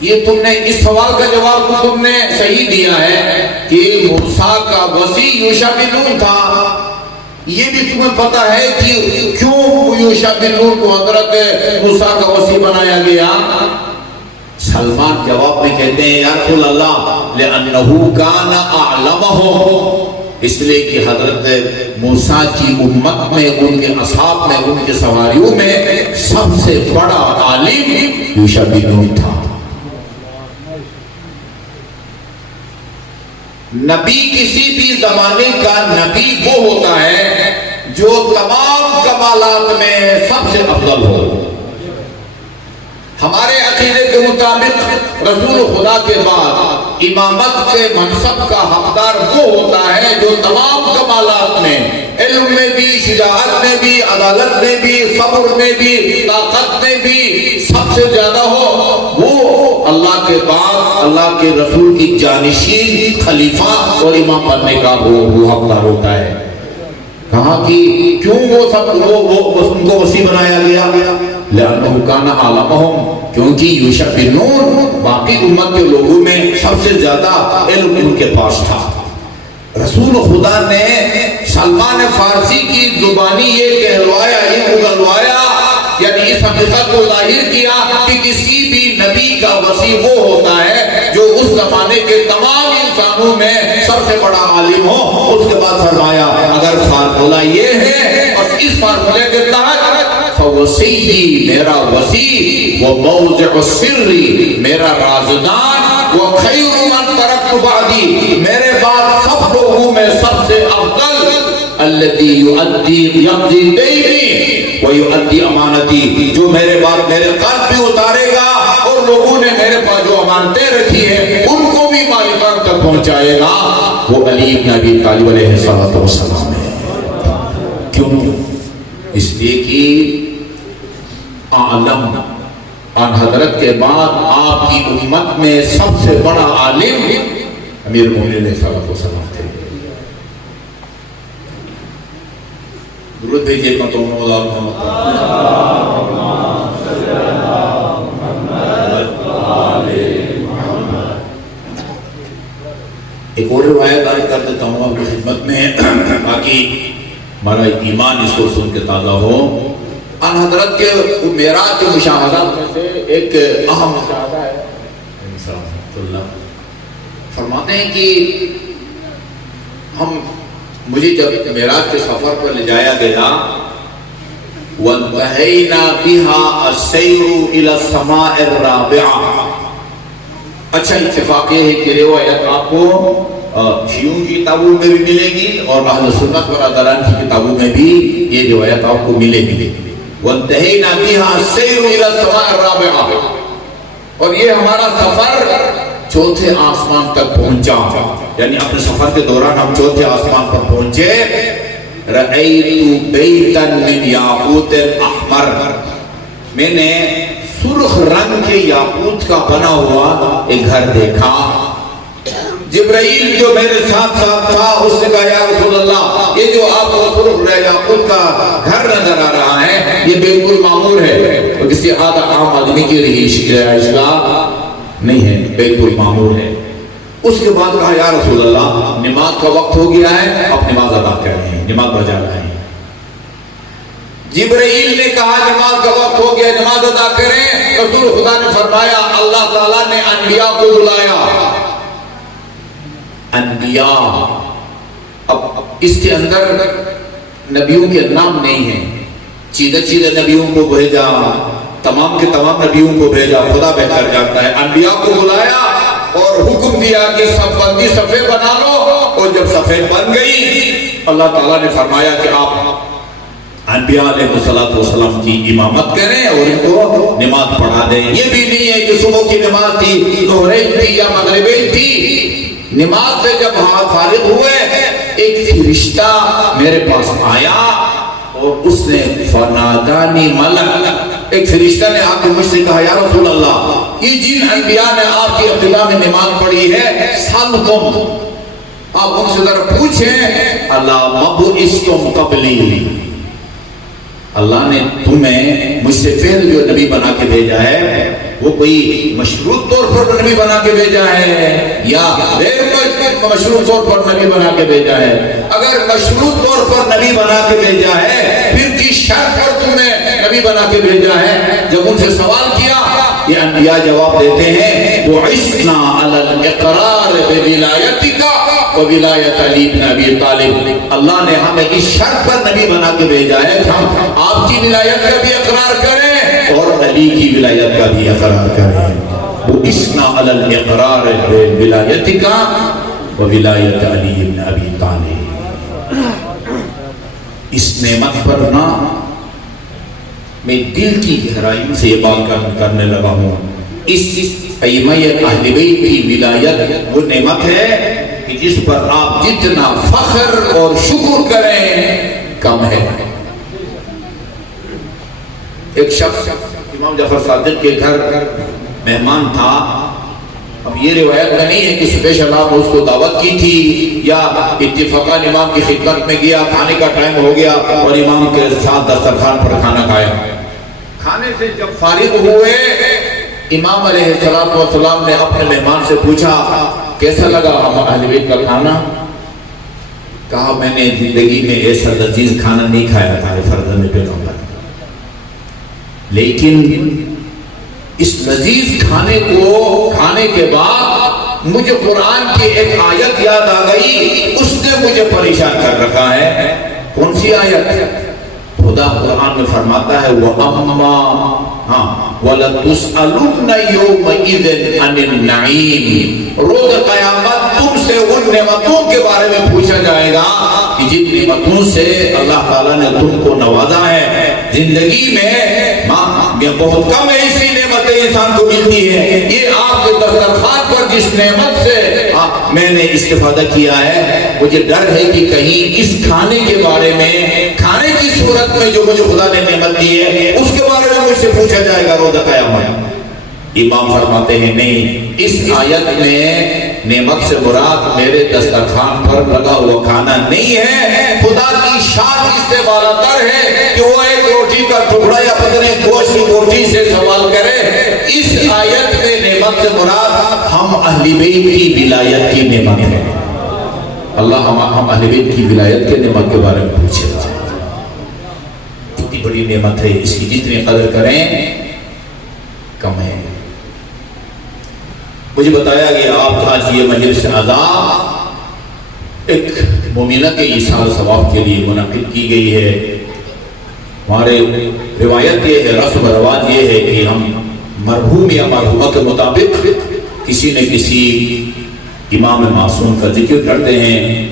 یہ تم نے اس سوال کا جواب تو تم نے صحیح دیا ہے کہ موسیٰ کا وصی یوشع بن نون تھا، یہ بھی تمہیں پتا ہے کہ کیوں یوشع بن نون کو حضرت موسیٰ کا وصی بنایا گیا؟ سلمان جواب میں کہتے ہیں یا رسول اللہ لأنہو کان اعلمہم، اس لئے کہ حضرت موسیٰ کی امت میں، ان کے اصحاب میں، ان کے سواریوں میں سب سے بڑا عالم یوشع بن نون تھا۔ نبی کسی بھی زمانے کا نبی وہ ہوتا ہے جو تمام کمالات میں سب سے افضل ہو۔ ہمارے عقیدے کے مطابق رسول خدا کے بعد امامت کے منصب کا حقدار وہ ہوتا ہے جو تمام کمالات میں، علم میں بھی، شجاعت میں بھی، عدالت میں بھی، صبر میں بھی، طاقت میں بھی سب سے زیادہ ہو، وہ اللہ کے بعد اللہ کے رسول کی جانشین، خلیفہ اور امام بننے کا وہ حقدار ہوتا ہے۔ کہا کہ کیوں وہ سب ان کو وصی بنایا گیا؟ لأنہ کان اعلمہم، کیونکہ یوشع بن نون باقی امت کے لوگوں میں سب سے زیادہ علم ان کے پاس تھا۔ رسول خدا نے سلمان فارسی کی زبانی یہ کہلوایا، یہ اگلوایا، یعنی اس حقیقت کو ظاہر کیا کہ کسی بھی نبی کا وصی وہ ہوتا ہے جو اس زمانے کے تمام انسانوں میں سب سے بڑا عالم ہو۔ اس کے بعد فرمایا اگر فارمولہ یہ ہے اور اس فارمولے کے تحت فوصی میرا وصی، وہ موضع السر میرا رازدان، وہ خیر من ترکت بعدی میرے بعد سب لوگوں میں سب سے افضل، الذی یقضی دینی وَيُؤَدِّي امانتی، جو میرے بعد میرے قلب بھی اتارے گا اور لوگوں نے میرے پاس جو امانتیں رکھی ہیں ان کو بھی مالکان تک پہنچائے گا، وہ علی بن ابی طالب علیہ السلام ہے۔ کیوں؟ اس لیے کہ عالم ان حضرت کے بعد آپ کی امت میں سب سے بڑا عالم امیر المومنین علیہ السلام تھے۔ درود بھیجیے ایک اور روایت آج کر دیتا ہوں آپ کی خدمت میں باقی ہمارا ایمان اس کو سن کے تازہ ہو۔ ان حضرت کے معراج کے مشاہدات میں سے ایک اہم مشاہدہ ہے، فرماتے ہیں کہ مجھے جب معراج کے سفر پر لے جایا گیا، وَانْتَهَيْنَا بِهَا السَّيْرُ إِلَى السَّمَاءِ الرَّابِعَةِ۔ اچھا اتفاق یہ ہے کہ روایت آپ کو شیعوں کی کتابوں میں بھی ملے گی اور اہل سنت برادران کی کتابوں میں بھی یہ روایت آپ کو ملے گی۔ وَانْتَهَيْنَا بِهَا السَّيْرُ إِلَى السَّمَاءِ الرَّابِعَةِ، اور یہ ہمارا سفر چوتھے آسمان تک پہنچا، یعنی اپنے سفر کے دوران ہم چوتھے آسمان پر پہنچے۔ رَأَيْتُ بَيْتًا مِنْ یاقوت احمر، میں نے سرخ رنگ کے یاقوت کا بنا ہوا ایک گھر دیکھا۔ جبرائیل جو میرے ساتھ تھا اس نے کہا یا رسول اللہ، یہ جو آپ کو سرخ یاقوت کا گھر نظر آ رہا ہے یہ بیت المعمور ہے، اور کسی عام آدمی کی رہائش گاہ نہیں ہے، بیت المعمور ہے۔ اس کے بعد کہا یا رسول اللہ نماز کا وقت ہو گیا ہے، اب نماز ادا کریں، نماز بجا رہے ہیں۔ جبرائیل نے کہا نماز کا وقت ہو گیا، نماز ادا کریں۔ رسول خدا نے فرمایا اللہ تعالیٰ نے انبیاء کو بلایا۔ انبیاء، اب اس کے اندر نبیوں کے نام نہیں ہیں، چیدہ نبیوں کو بھیجا، تمام کے تمام نبیوں کو بھیجا، خدا بہتر جانتا ہے۔ انبیاء کو بلایا اور حکم دیا کہ سب بندی صفیں بنا لو، اور جب صفیں بن گئی اللہ تعالیٰ نے فرمایا کہ آپ انبیاء علیہ السلام کی امامت کریں اور ان کو نماز پڑھا دیں۔ یہ بھی نہیں ہے کہ صبح کی نماز تھی، ظہرین تھی یا مغربین تھی، نماز سے جب ہاتھ فارغ ہوئے ایک فرشتہ میرے پاس آیا اور اس نے فنادانی ملک، ایک فرشتہ نے آ کے مجھ سے کہا یا رسول اللہ یہ جن انبیاء نے آپ کی ابتدا میں نماز پڑھی ہے سالکم، آپ ان سے ذرا پوچھیں اللہ مبعثتم قبلی، اللہ نے تمہیں مجھ سے پہلے جو نبی بنا کے بھیجا ہے وہ کوئی مشروط طور پر نبی بنا کے بھیجا ہے یا غیر مشروط طور پر نبی بنا کے بھیجا ہے؟ اگر مشروط طور پر نبی بنا کے بھیجا ہے پھر کس شرط پر تمہیں نبی بنا کے بھیجا ہے؟ جب ان سے سوال کیا یہ انبیاء جواب دیتے ہیں وَعِسْنَا عَلَى الْإِقْرَارِ بِوِلَایَتِكَ وَوِلَایَتَ عَلِی بْنِ ابی طالب، اللہ نے ہمیں اس شرط پر نبی بنا کے بھیجا ہے کہ ہم آپ کی ولایت کا بھی اقرار کریں اور علی کی ولایت کا بھی اقرار کریں۔ وَعِسْنَا عَلَى الْإِقْرَارِ بِوِلَایَتِكَ وَوِلَایَتَ عَلِی بْنِ ابی طالب۔ اس نعمت پر نہ میں دل کی گہرائی سے یہ بات کرنے لگا ہوں، اس ائمہ اہل بیت کی ولایت وہ نعمت ہے کہ جس پر آپ جتنا فخر اور شکر کریں کم ہے۔ ایک شخص امام جعفر صادق کے گھر مہمان تھا، اب یہ روایت میں نہیں ہے کہ اسپیشل آپ نے اس کو دعوت کی تھی یا اتفاقاً امام کی خدمت میں گیا، کھانے کا ٹائم ہو گیا اور امام کے ساتھ دسترخوان پر کھانا کھایا۔ کھانے سے جب فارغ ہوئے امام علیہ السلام نے اپنے مہمان سے پوچھا کیسا لگا اہل بیت کا کھانا؟ کہا میں نے زندگی میں ایسا لذیذ کھانا نہیں کھایا تھا فرزند پیغمبر، لیکن اس لذیذ کھانے کو کھانے کے بعد مجھے قرآن کی ایک آیت یاد آ گئی، اس نے مجھے پریشان کر رکھا ہے۔ کون سی آیت؟ خدا قرآن میں فرماتا ہے وَلَتُسْأَلُنَّ يَوْمَئِذٍ عَنِ النَّعِيمِ، روز قیامت تم سے ان نعمتوں کے بارے میں پوچھا جائے گا کہ جن نعمتوں سے اللہ تعالیٰ نے تم کو نوازا ہے۔ زندگی میں بہت کم ایسی نعمتیں انسان کو ملتی ہے، یہ آپ کے دسترخوان پر جس نعمت سے میں نے استفادہ کیا ہے، مجھے ڈر ہے کہ کہیں اس کھانے کے بارے میں، کھانے کی صورت میں جو مجھے خدا نے نعمت دی ہے، اس کے بارے میں مجھ سے پوچھا جائے گا روز قیامت۔ امام فرماتے ہیں نہیں، اس آیت میں نعمت سے مراد میرے دسترخوان پر لگا ہوا کھانا نہیں ہے، خدا کی شان اس سے بالا تر ہے کہ وہ ایک روٹی کا ٹکڑا یا پتنے گوشت کی روٹی سے سوال کرے۔ اس آیت میں نعمت سے مراد ہم اہل بیت کی ولایت کی نعمت ہے۔ اللہ ہم اہل بیت کی ولایت کے نعمت کے بارے میں پوچھے گا۔ اتنی بڑی نعمت ہے، اس کی جتنی قدر کریں کم ہے۔ مجھے بتایا گیا آپ آج یہ مجلس عزا ایک مومنہ کے ایصال ثواب کے لیے منعقد کی گئی ہے۔ ہمارے روایت یہ ہے، رسم و رواج یہ ہے کہ ہم مرحوم یا مرحومہ کے مطابق کسی نہ کسی امام معصوم کا ذکر کرتے ہیں،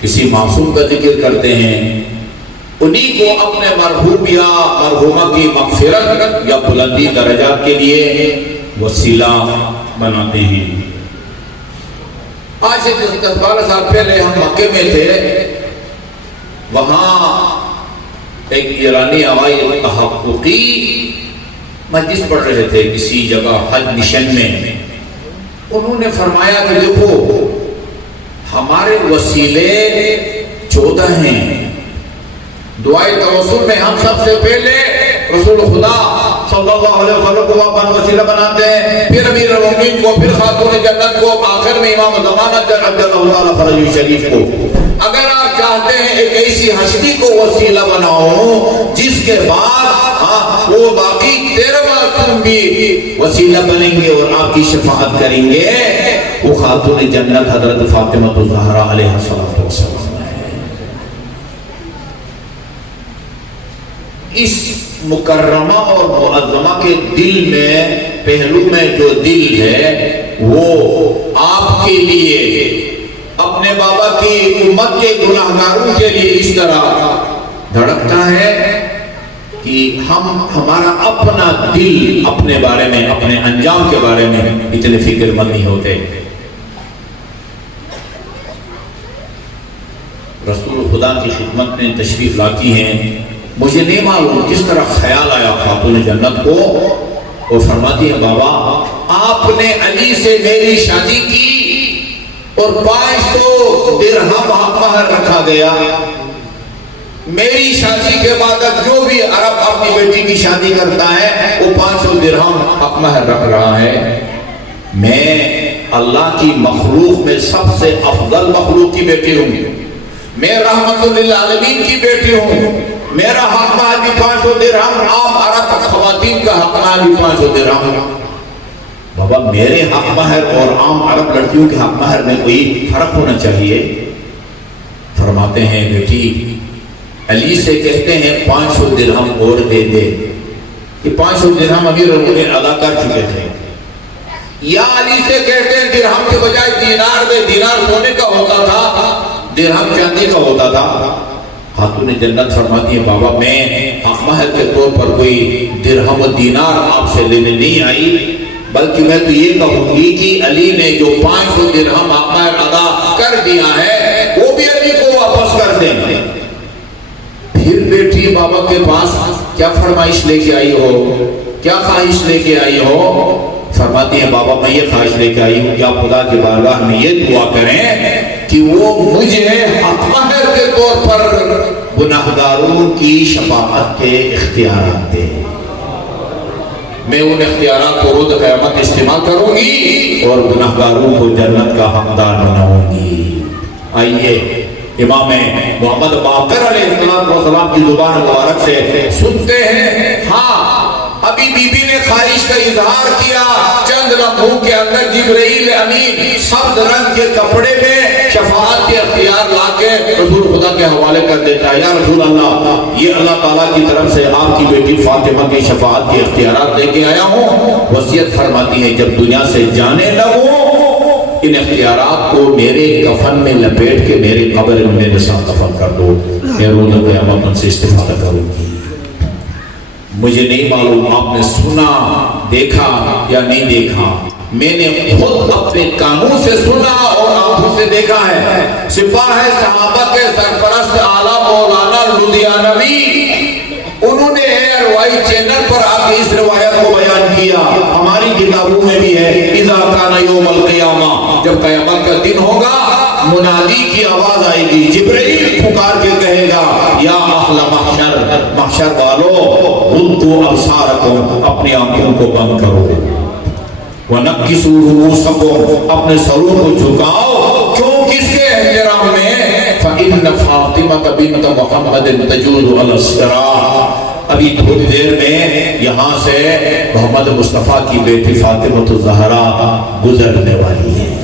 کسی معصوم کا ذکر کرتے ہیں، انہی کو اپنے مرحوم یا مرحومہ کی مغفرت یا بلندی درجات کے لیے وسیلہ بناتے ہیں۔ آج سے 10-12 سال پہلے ہم مکے میں تھے، وہاں ایک ایرانی ہوائی تحققی مجلس پڑھ رہے تھے کسی جگہ حج مشن میں۔ انہوں نے فرمایا کہ دیکھو ہمارے وسیلے 14 ہیں، دعائے توسل میں ہم سب سے پہلے رسول خدا صلی اللہ علیہ وسلم کو اپنا وسیلہ بناتے ہیں، پھر امیر المومنین کو، پھر خاتون جنت کو، آخر میں امام زمانہ عجل اللہ فرج شریف کو۔ اگر آپ چاہتے ہیں ایک ایسی ہستی کو وسیلہ بناؤ جس کے بعد وہ باقی 13 معصوم بھی وسیلہ بنیں گے اور آپ کی شفاعت کریں گے، وہ خاتون جنت حضرت فاطمہ الزہرا علیہ السلام۔ اس مکرمہ اور معظمہ کے دل میں، پہلو میں جو دل ہے، وہ آپ کے لیے، اپنے بابا کی امت کے گناہگاروں کے لیے اس طرح دھڑکتا ہے کہ ہمارا اپنا دل اپنے بارے میں، اپنے انجام کے بارے میں اتنے فکر مند نہیں ہوتے۔ رسول خدا کی خدمت میں تشریف لاتی ہیں، مجھے نہیں معلوم کس طرح خیال آیا خاتون جنت کو، وہ فرماتی ہے بابا آپ نے علی سے میری شادی کی اور 500 درہم مہر رکھا گیا، میری شادی کے بعد جو بھی عرب اپنی بیٹی کی شادی کرتا ہے وہ 500 درہم مہر رکھ رہا ہے۔ میں اللہ کی مخلوق میں سب سے افضل مخلوق کی بیٹی ہوں، میں رحمت للعالمین کی بیٹی ہوں، میرا حق مہر بھی 500 درہم، عام عرب خواتین کا حق مہر بھی 500 درہم۔ بابا میرے حق مہر اور عام عرب لڑکیوں کے حق مہر میں کوئی فرق ہونا چاہیے؟ فرماتے ہیں بیٹی علی سے کہتے ہیں 500 درہم اور دے دے، کہ 500 درہم امیر المومنین ادا کر چکے تھے، یا علی سے کہتے ہیں درہم کے بجائے دینار دے، دینار سونے کا ہوتا تھا، درہم چاندی کا ہوتا تھا۔ خاتون جنت فرماتی ہے بابا میں حق مہر کے طور پر کوئی درہم و دینار آپ سے لینے نہیں آئی، بلکہ میں تو یہ کہوں گی کہ علی نے جو 500 درہم حق مہر ادا کر دیا ہے وہ بھی علی کو واپس کر دیں۔ پھر بیٹی بابا کے پاس کیا فرمائش لے کے آئی ہو، کیا خواہش لے کے آئی ہو؟ فرماتی ہیں بابا میں یہ خواہش لے کے آئی ہوں کہ آپ خدا کی بارگاہ میں یہ دعا کریں کہ وہ مجھے حق مہر کے طور پر گناہگاروں کی شفاعت کے اختیارات دے، میں ان اختیارات کو روز قیامت استعمال کروں گی اور گناہگاروں کو جنت کا حقدار بناؤں گی۔ آئیے امام محمد باقر علیہ السلام کی زبان مبارک سے سنتے ہیں، ہاں ابھی بی بی نے خواہش کا اظہار کیا، چند لمحوں کے اندر جبرائیل امین سبز رنگ کے کپڑے میں شفاعت کے اختیار لا کے رسول خدا کے حوالے کر دیتا ہے، یا رسول اللہ یہ اللہ تعالیٰ کی طرف سے آپ کی بیٹی فاطمہ کی شفاعت کے اختیارات لے کے آیا ہوں، وصیت فرماتی ہے جب دنیا سے جانے لگوں ان اختیارات کو میرے کفن میں لپیٹ کے میرے قبر میں میرے ساتھ دفن کر دو، میں روز قیامت ان سے استفادہ کروں گی۔ مجھے نہیں معلوم آپ نے سنا دیکھا یا نہیں دیکھا، میں نے خود اپنے کانوں سے سنا اور آنکھوں سے دیکھا ہے۔ سپاہ صحابہ کے سرپرست اعلیٰ مولانا لدھیانوی انہوں نے ایئر وائی چینل پر آ کے اس روایت کو بیان کیا، ہماری کتابوں میں بھی ہے، اذا کان یوم القیامہ، جب قیامت کا دن ہوگا منادی کی آواز آئے گی، جبرائیل پکار کے کہے گا یا اہل محشر، محشر والو غضوا ابصارکم، اپنی آنکھوں کو بند کرو، ونکسوا رؤوسکم، اپنے سروں کو جھکاؤ، کیوں کس کے احترام میں؟ فإن فاطمہ بنت محمد تجوز علی الصراط، ابھی تھوڑی دیر میں یہاں سے محمد مصطفیٰ کی بیٹی فاطمہ الزہرا گزرنے والی ہے۔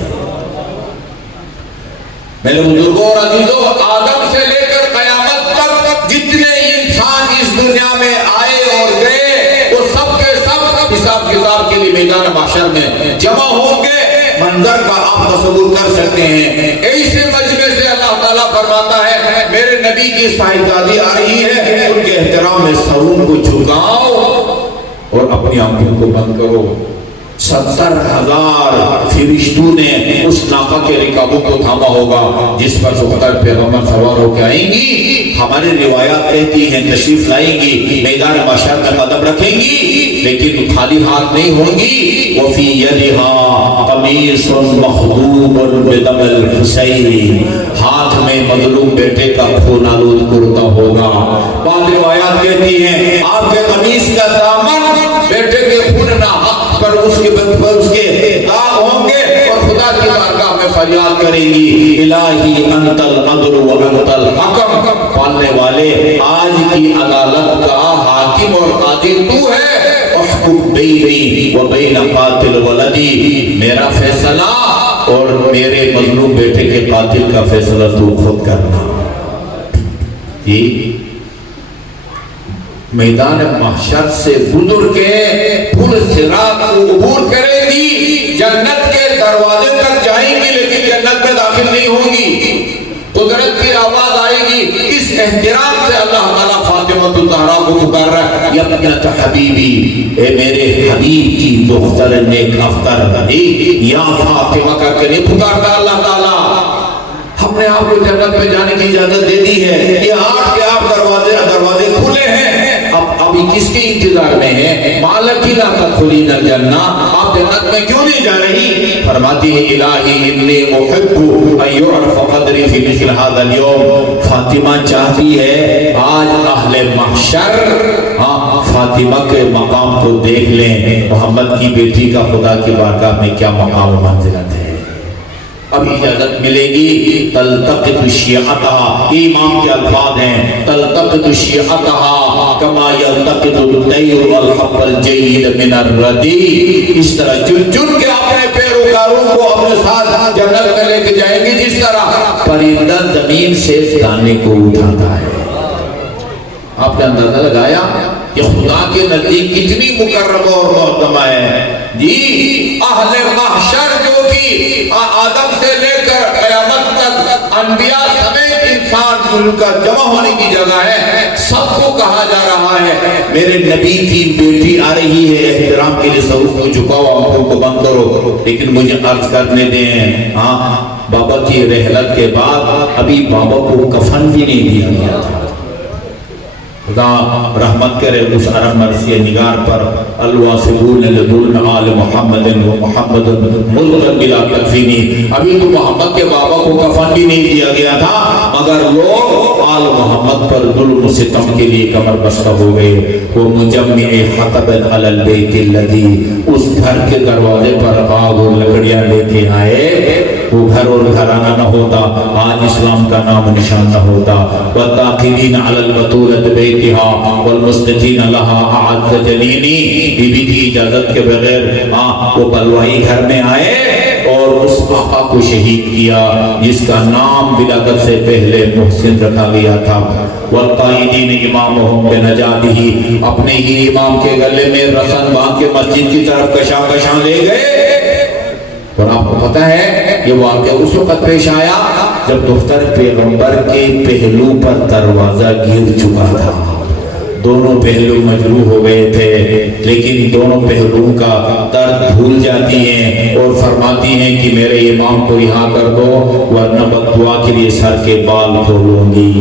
میرے بزرگوں اور عزیزوں، آدم سے لے کر قیامت تک جتنے انسان اس دنیا میں آئے اور گئے وہ سب کے سب حساب کتاب کے لیے میدان محشر میں جمع ہوں گے۔ منظر کا آپ تصور کر سکتے ہیں، ایسے مجمع سے اللہ تعالیٰ فرماتا ہے میرے نبی کی صاحبزادی آ رہی ہے، ان کے احترام میں سروں کو جھکاؤ اور اپنی آنکھوں کو بند کرو۔ 70,000 فرشتوں نے اس ناقہ کے رکابوں کو تھاما ہوگا جس پر سختر پیغمبر سوار ہو کے آئیں گی، ہماری روایات کہتی ہیں تشریف لائیں گی، میدان محشر میں قدم رکھیں گی، لیکن خالی ہاتھ نہیں ہوں گی۔ وفی یدہا قمیص مخضوب بدم الحسین، ہاتھ میں مظلوم بیٹے کا خون آلود کرتا ہوگا۔ بعض روایات کہتی ہیں آپ کے قمیص کا دامن بیٹے کے خون نہ حق پر اس کے داغ ہوں گے اور خدا کی بارگاہ میں فریاد کریں گی، الہی انت العدل و انت الحکم، پالنے والے آج کی عدالت کا حاکم اور قاضی تو ہے، احکم بینی و بین قاتل ولدی، میرا فیصلہ اور میرے مظلوم بیٹے کے قاتل کا فیصلہ تو خود کرنا۔ یہ میدان محشر سے گزر کے پھر صراط کو عبور کرے گی، جنت کے دروازے تک جائیں گی لیکن جنت میں داخل نہیں ہوں گی۔ قدرت کی آواز آئے گی، اس احترام سے اللہ تعالیٰ فاطمہ الزہرا کو پکار رہا ہے، یا ابنت حبیبی، اے میرے حبیب کی دختر نیک اختر، یا فاطمہ کا کہ نہیں پکارتا اللہ تعالیٰ۔ ہم نے آپ کو جنت میں جانے کی اجازت دے دی ہے، یہ 8 کے آپ دروازے کھلے ہیں، ابھی کس کے انتظار میں ہے؟ مالکی لا تدخلین الجنہ، آپ جنت میں کیوں نہیں جا رہی؟ فرماتی ہے الہی انی احب ان یعرف قدری فی مثل هذا اليوم، فاطمہ چاہتی ہے آج اہل محشر فاطمہ کے مقام کو دیکھ لیں، محمد کی بیٹی کا خدا کی بارگاہ میں کیا مقام و منزلت ہے۔ اب اجازت ملے گی، تلتقط شیعتہا، امام کے الفاظ ہیں، تلتقط شیعتہا کما یلتقط الطیر الحب الجید من الردی، اس طرح چن کے اپنے پیروکاروں کو اپنے ساتھ جنت میں لے کے جائیں گے جس طرح پرندہ زمین سے دانے کو اٹھاتا ہے۔ آپ نے اندازہ لگایا کہ خدا کے نزدیک کتنی مکرمہ اور محترمہ ہے جی۔ اہل محشر جو کہ آدم سے لے کر قیامت تک انبیاء سمیت انسان ان کا جمع ہونے کی جگہ ہے، سب کو کہا جا رہا ہے میرے نبی کی بیٹی آ رہی ہے، احترام کے لیے سروں کو جھکاؤ، آنکھوں کو بند کرو۔ لیکن مجھے عرض کرنے دیں، بابا کی رحلت کے بعد ابھی بابا کو کفن بھی نہیں دیا گیا تھا۔ خدا رحمت کرے اس عرب مرثیہ نگار پر، الواسبون لدن آل محمد و محمد ملغن بلا تکفینی، ابھی تو محمد کے بابا کو کفن بھی نہیں دیا گیا تھا، مگر لوگ آل محمد پر ظلم و ستم کے لیے کمر بستہ ہو گئے. وہ مجمع حطب علی البیت الذی، اس گھر کے دروازے پر آگ اور لکڑیاں لے کے آئے. وہ گھر اور گھرانہ نہ ہوتا، آج اسلام کا نام نشان نہ ہوتا. والداخلین علی البطولۃ بیتہا والمستجین لہا اعز جنینی، بی بی کی اجازت کے بغیر وہ بلوائی گھر میں آئے اور اس آقا کو شہید کیا جس کا نام ولادت سے پہلے محسن رکھا گیا تھا. والقائدین امامہم بنجاتہ، اپنے ہی امام کے گلے میں رسن باندھ کے مسجد کی طرف کشاں کشاں لے گئے. اور آپ کو پتہ ہے یہ واقعہ اس وقت پیش آیا جب دختر پیغمبر کے پہلو پر دروازہ گر چکا تھا. دونوں پہلو مجروح ہو گئے تھے، لیکن دونوں پہلوؤں کا درد بھول جاتی ہیں اور فرماتی ہیں کہ میرے امام کو یہاں کر دو ورنہ بددعا کے لیے سر کے بال کھولوں گی.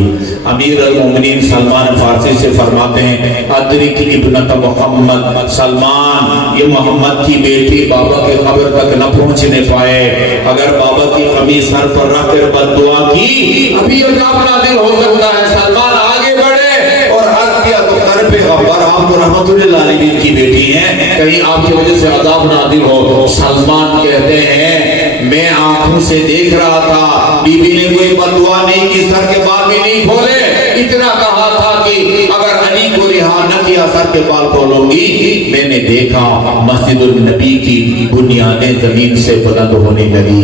امیر المومنین سلمان فارسی سے فرماتے ہیں ادرک ابنت محمد، سلمان یہ محمد کی بیٹی بابا کے قبر تک نہ پہنچنے پائے. اگر بابا کی قمیص سر پر رکھ کر بددعا کی ابھی عذاب نازل ہو سکتا ہے. سلمان آگے بڑھے اور عرض کیا دختر پیغمبر آپ رحمت اللہ علیہ کی بیٹی ہیں، کہیں آپ کی وجہ سے عذاب نازل ہو. سلمان کہتے ہیں میں آنکھوں سے دیکھ رہا تھا، بی بی نے کوئی بددعا نہیں کی، سر کے بال بھی نہیں کھولے. اتنا کہا تھا کہ اگر علی کو رہا نہ کیا سر کے بال کھولوں گی. میں نے دیکھا مسجد النبی کی بنیادیں زمین سے بلند ہونے لگی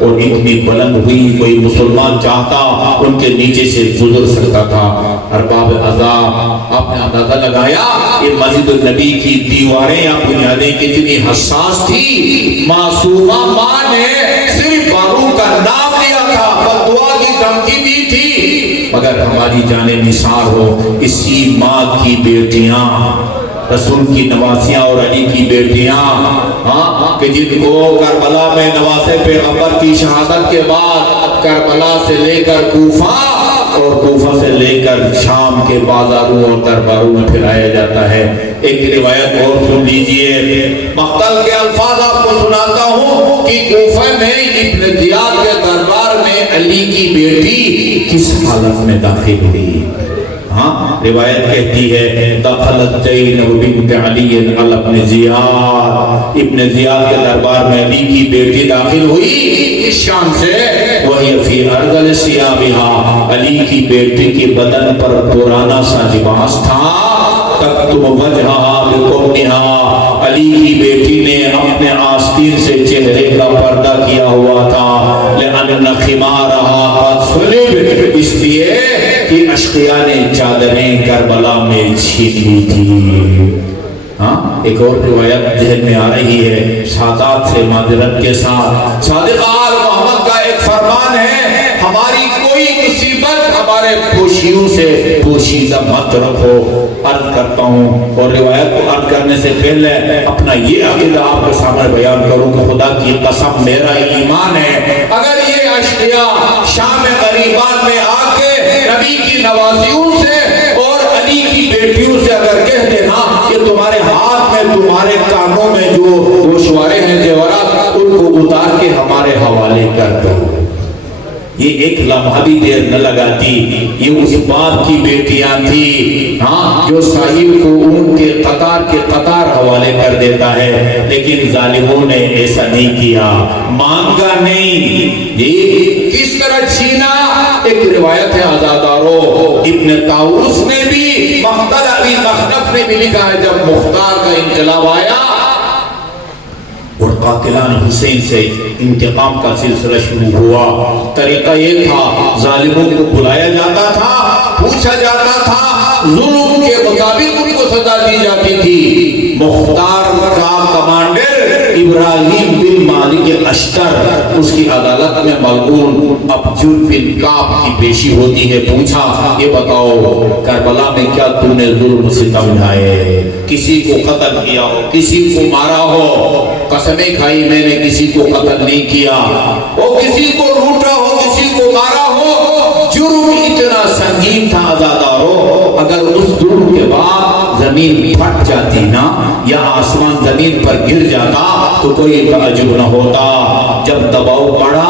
اور اتنی بلند ہوئی کوئی مسلمان چاہتا ان کے نیچے سے گزر سکتا تھا. ارباب عزا آپ نے اندازہ لگایا یہ مسجد النبی کی دیواریں یا بنیادیں کتنی حساس تھی. معصومہ ماں نے صرف فاروق کا نام لیا تھا، بددعا کی دھمکی دی تھی. مگر ہماری جانیں نثار ہو اسی ماں کی بیٹیاں، رسول کی نواسیاں اور علی کی بیٹیاں کہ جن کو کربلا میں نواسے پیغمبر کی شہادت کے بعد کربلا سے لے کر کوفہ اور کوفہ سے لے کر شام کے بازاروں اور درباروں میں پھرایا جاتا ہے. ایک روایت اور سن لیجئے، مقتل کے الفاظ آپ کو سناتا ہوں کہ کوفہ میں ابن زیاد کے دربار میں علی کی بیٹی کس حالت میں داخل ہوئی. روایت کہتی ہے دخلت زینب بنت علی علی ابن زیاد، ابن زیاد کے دربار میں علی کی بیٹی داخل ہوئی اس شان سے. وہی فی ارذل ثیابها، علی کی بیٹی کے بدن پر پرانا سا لباس تھا. تکتم وجہها بقرنها، علی کی بیٹی نے اپنے آستین سے چہرے کا پردہ کیا ہوا تھا. لأن خمارها قد صلب، اس لیے کہ اشقیاء نے چادریں کربلا میں چھین لی تھی. ایک اور روایت ذہن میں آ رہی ہے سادات سے معذرت کے ساتھ. صادق آل محمد کا ایک فرمان ہے ہماری کوئی مصیبت ہمارے پوشیوں سے پوشیدہ مت رکھو. عرض کرتا ہوں اور روایت کو عرض کرنے سے پہلے اپنا یہ عقیدہ آپ کے سامنے بیان کروں کہ خدا کی قسم میرا ایمان ہے اگر یہ اشقیاء شام غریبان میں آ کے نبی کی نوازیوں سے اور علی کی بیٹیوں سے اگر کہہ دینا کہ تمہارے ہاتھ میں تمہارے کانوں میں جو گوشوارے ہیں زیورات ان کو اتار کے ہمارے حوالے کر دو، یہ ایک لمحہ بھی دیر نہ لگاتی. یہ اس باپ کی بیٹیاں تھی جو صاحب کو ان کے قطار حوالے کر دیتا ہے. لیکن ظالموں نے ایسا نہیں کیا، مانگا نہیں. یہ کس طرح چھینا؟ ایک روایت ہے عزادارو ابن طاؤس نے بھی، مقتل ابی مخنف نے بھی لکھا ہے جب مختار کا انقلاب آیا اور قاتلان حسین سے انتقام کا سلسلہ شروع ہوا. طریقہ یہ تھا ظالموں کو بلایا جاتا تھا، پوچھا جاتا تھا، ظلم کے مطابق ان کو سزا دی جاتی تھی. مختار کا کمانڈر ابراہیم بن مالک اشتر، اس کی عدالت میں ملعون ابجر بن کعب کی پیشی ہوتی ہے. پوچھا یہ بتاؤ کربلا میں کیا تو نے ظلم ستم ڈھائے، کسی کو قتل کیا ہو، کسی کو مارا ہو؟ قسمیں کھائی میں نے کسی کو قتل نہیں کیا، وہ کسی کو لوٹا ہو، کسی کو مارا ہو. جرم اتنا سنگین تھا عزادارو، اگر اس جرم کے بعد زمین پھٹ جاتی نا یا آسمان زمین پر گر جاتا تو کوئی تعجب نہ ہوتا. جب دباؤ پڑا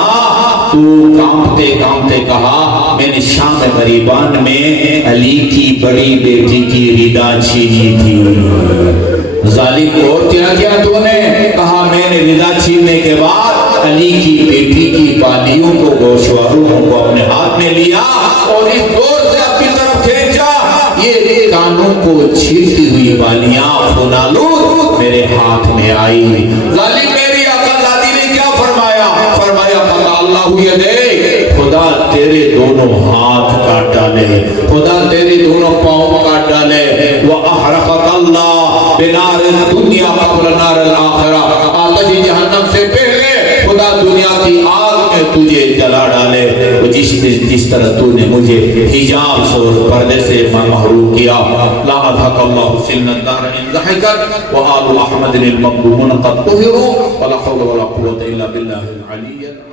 تو کانپتے کانپتے کہا میں نے شام غریبان میں علی کی بڑی بیٹی کی ردا چھینی تھی۔ ظالم اور کیا کیا تو نے؟ کہا میں نے ردا چھیننے کے بعد علی کی بیٹی کی بالیوں کو گوشواروں کو اپنے ہاتھ میں لیا اور اس دور سے اپنی طرف کھینچا۔ یہ کانوں کو چھیلتی ہوئی بالیاں خنالود میرے ہاتھ میں آئی۔ ظالم میری عقل دادی نے کیا فرمایا؟ فرمایا خدا اللہ یہ خدا تیرے دونوں ہاتھ کاٹ ڈالے، خدا تیرے دونوں پاؤں کاٹ ڈالے۔ وَأَحْرَقَكَ اللَّهُ بِنَارِ الدُّنْيَا قَبْلَ نَارِ الْآخِرَةِ، آتش جہنم سے پہلے خدا دنیا کی آگ میں تجھے جلا ڈالے۔ جس طرح تو نے مجھے حجاب سے اور پردے سے محروم کیا۔ لعنتك الله سن الدار ان ضحكت وآل احمد المظلومون قد طهروا ولا حول ولا قوة الا بالله العلي